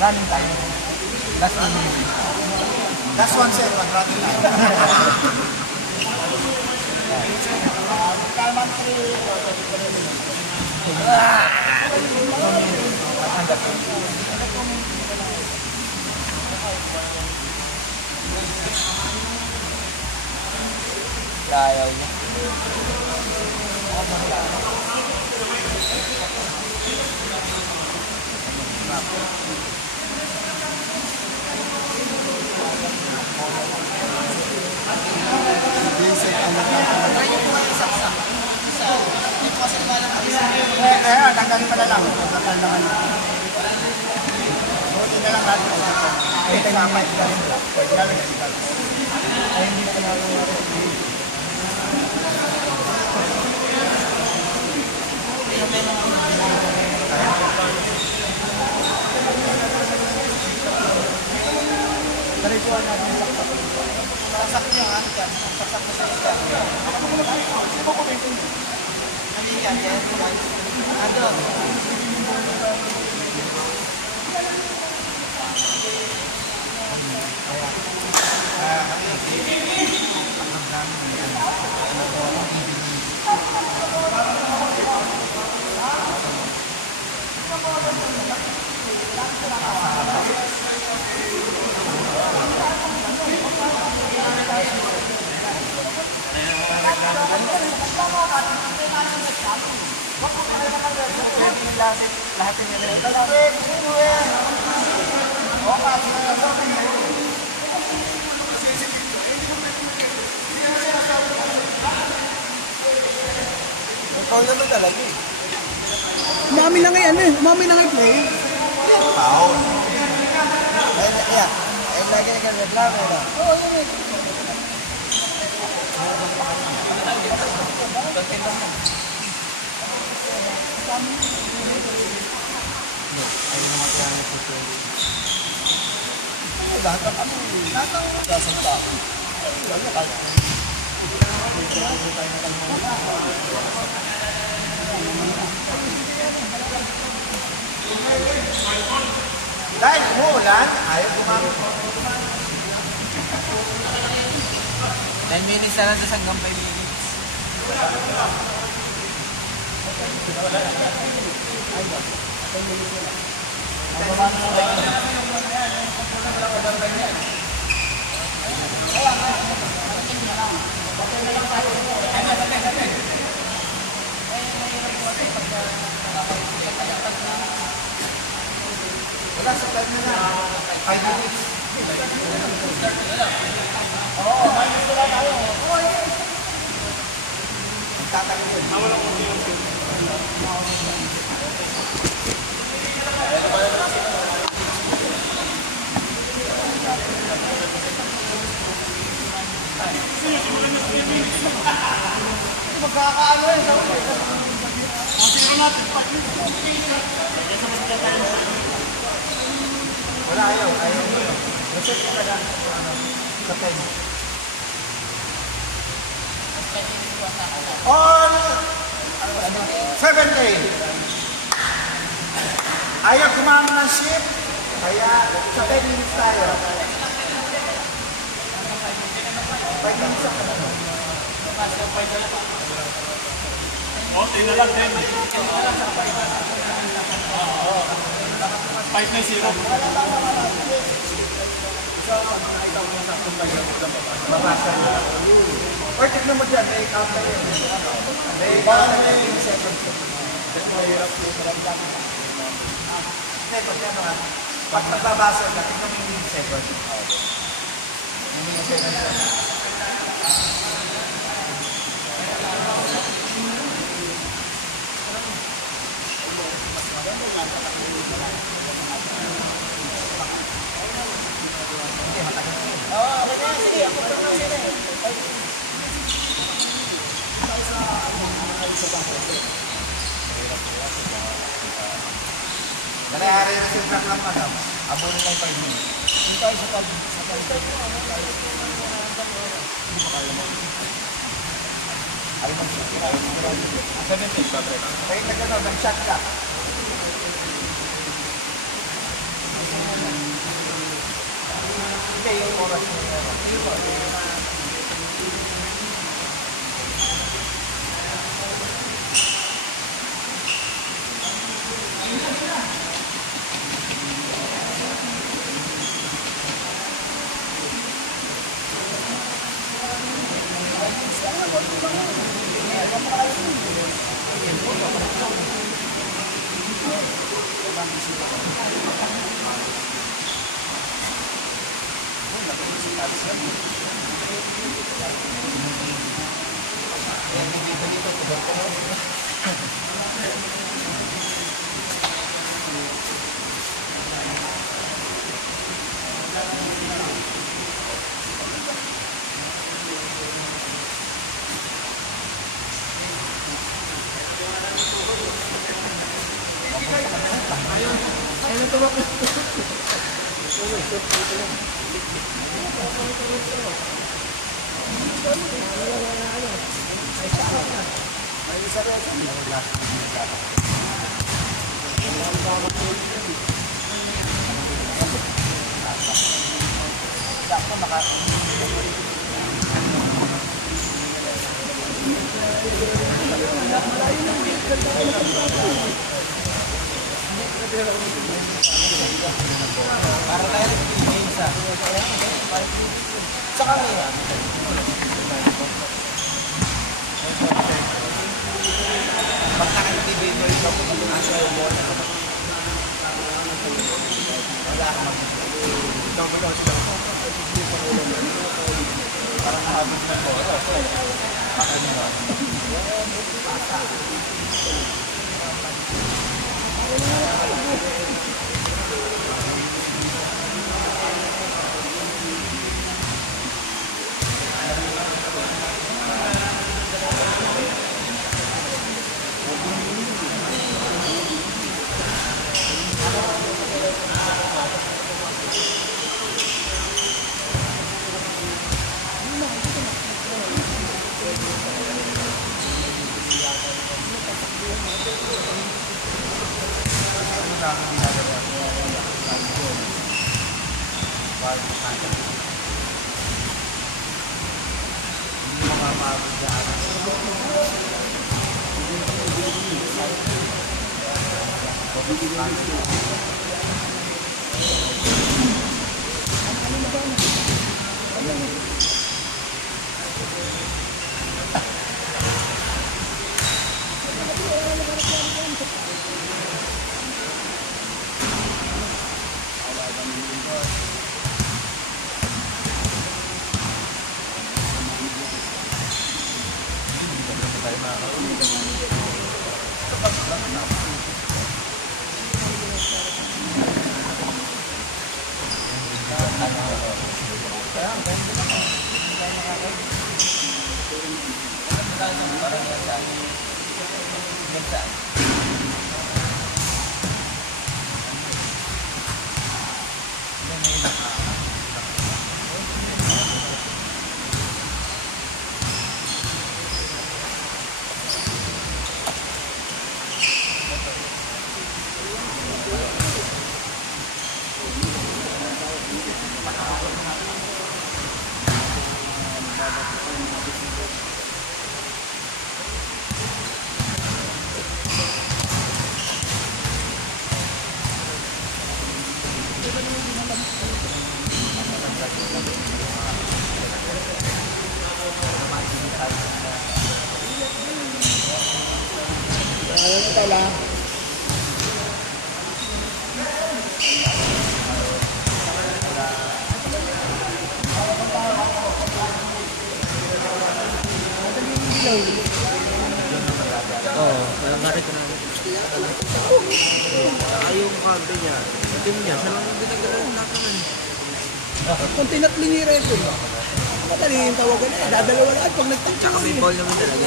Running time. Last 1 minute. Last 1 second, running time. Ayaw niya. Tanggalin pa na lang. Tanggalin na lang natin. Ay, tama. Ay, hindi pa na Tarikuan natin sa Saksak niyo ha. Saksak mo sa isa. Ano yan? Ano? lahat yung nila. Ikaw naman talaga eh. Umami na ngayon eh. Umami na ngayon play. Foul. Ay, lagi na reklamo na. Lahat ng ano, lahat ng kasalta. Dahil umuulan, ayaw gumamit mo. 10 minutes na lang doon hanggang 5 minutes. Wala sa time na lang. 5 minutes. Wala ayaw. Reset ka na. Sa time. On 7 days. Ayaw kumama ng ship. Kaya sa 10 minutes tayo. 5 minutes ako na. Okay na lang din. 5 na 0. Mabasa na. Or tignan mo dyan, may count na yun. May count na yun yung seconds. Kasi mahirap yung maramdaman. Ito, ano nga. Pag nagbabasa ka, tignan mo yung milliseconds. Yung milliseconds. Nangyari na si Frank lang pa daw. Abon na tayo 5 minutes. Ito ay sa ay mag-shot. 17 pa break. Kaya nagano, nag-shot ka. Hindi yung oras mo yun. Para tayo nag-game sa kanila. Pag nakikibigay mo yung kapag nasa yung bola. Wala ka parang nahabit ng bola. Bakit mo? Oo, nakita namin. Ayaw yung kante niya. Team niya, siya lang yung dinagalan lahat naman. Kung tinatli ni Reto, madali yung tawagan eh. Dadalawa lahat pag nagtangka. Tsaka may ball naman talaga.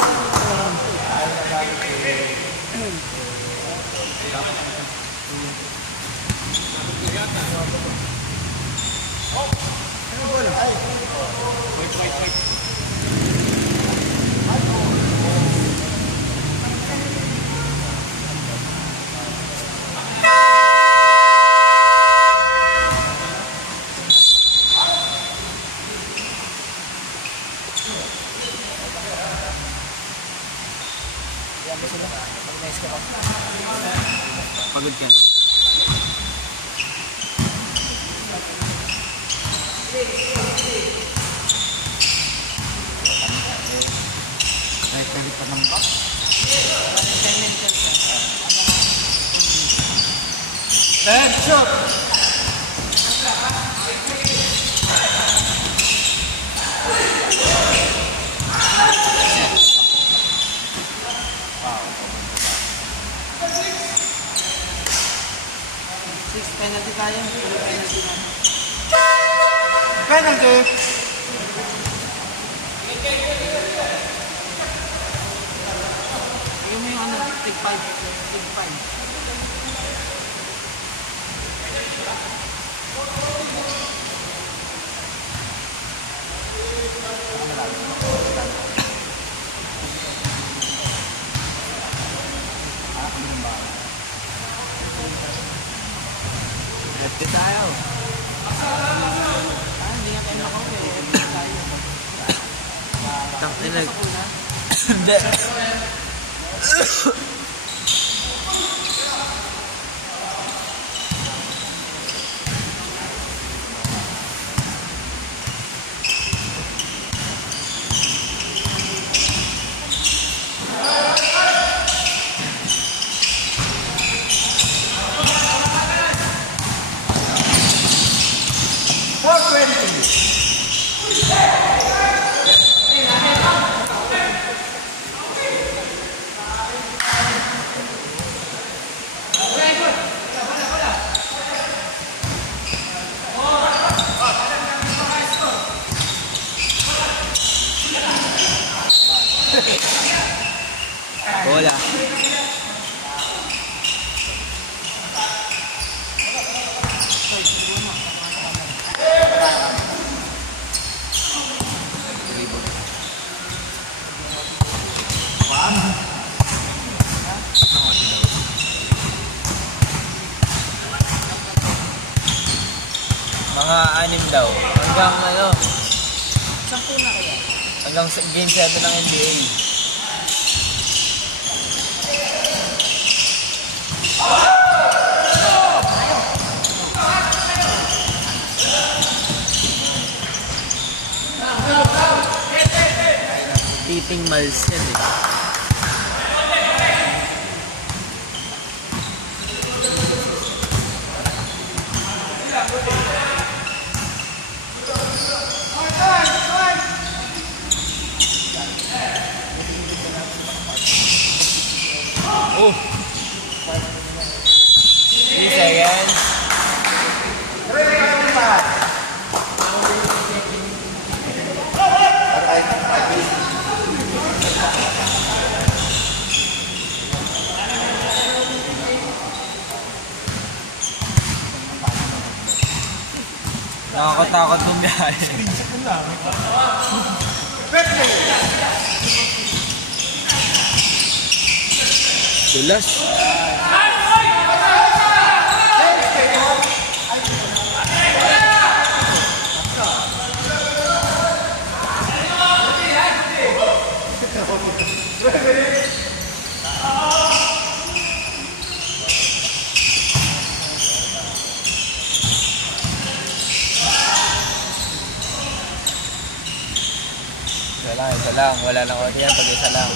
Pagod ka na. Kahit kalit pa ng box. Then shoot! Penalty tayo. Penalty na. Penalty! Tignan mo yung ano, tig 5. Tig 5. Let's tayo. Hindi nga tayo makauwi. Tayo. Tangina. Hindi. Wala. Mga 6 daw. Hanggang ano? Sampu na kaya. Hanggang game 7 ng NBA. Titing Miles yan eh. Oh! 3 seconds. Nakakatakot bumiyahe. Dulas. Isa lang. Wala nang audio yan pag isa lang.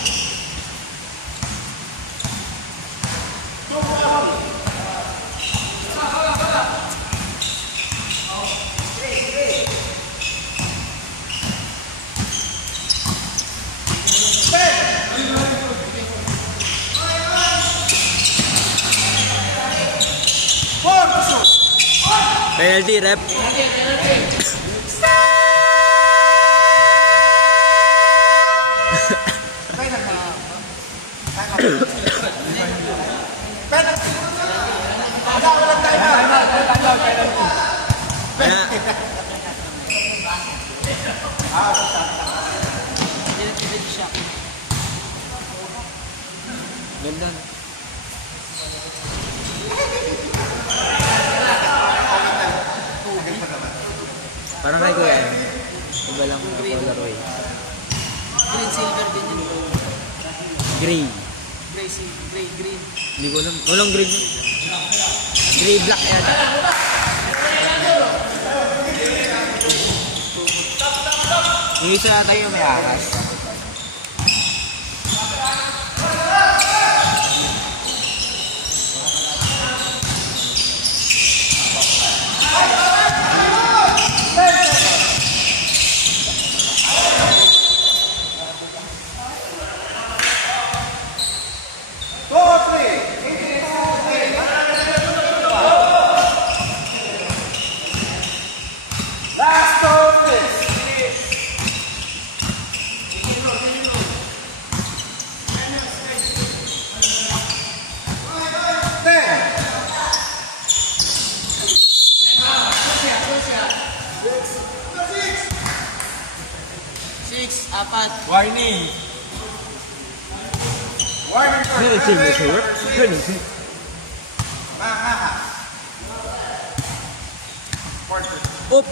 Penalty, rep. Ganda. Parang kay Kuya M. Iba lang ang colorway. Green silver din yun. Gray. Gray green. Hindi ko alam. Walang green. Gray black yan. Yung isa na tayo may ahas. Apat. Warning! Penalty, Mr. Work. Penalty. Op!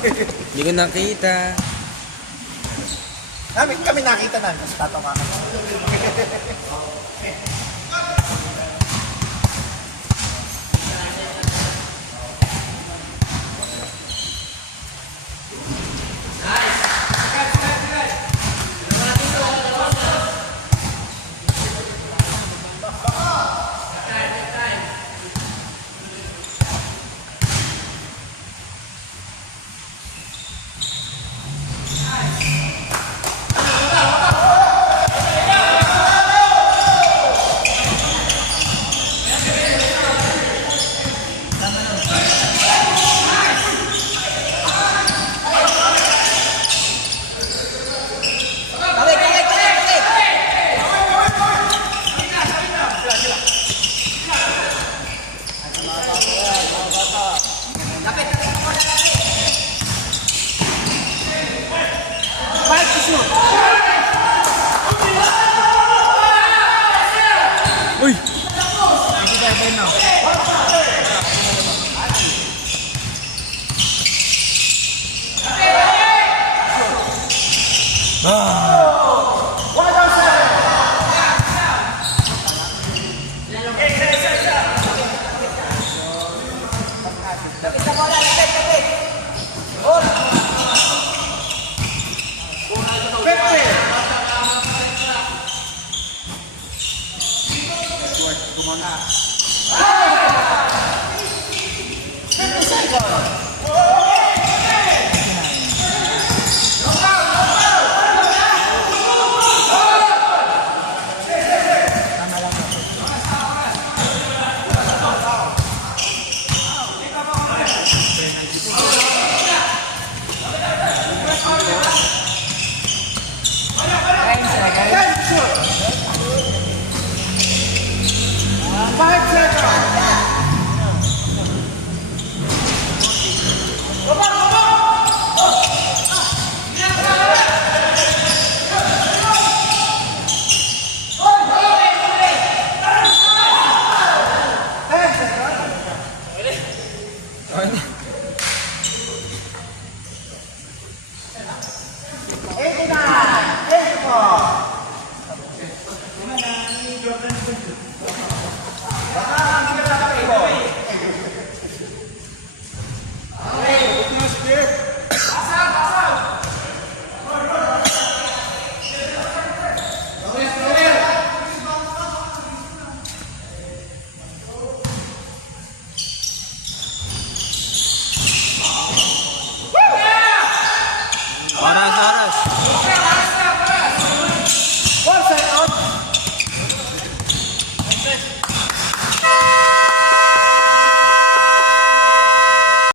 Hindi ko nakita. Kami nakita na. Mas tatawa ka. Ah!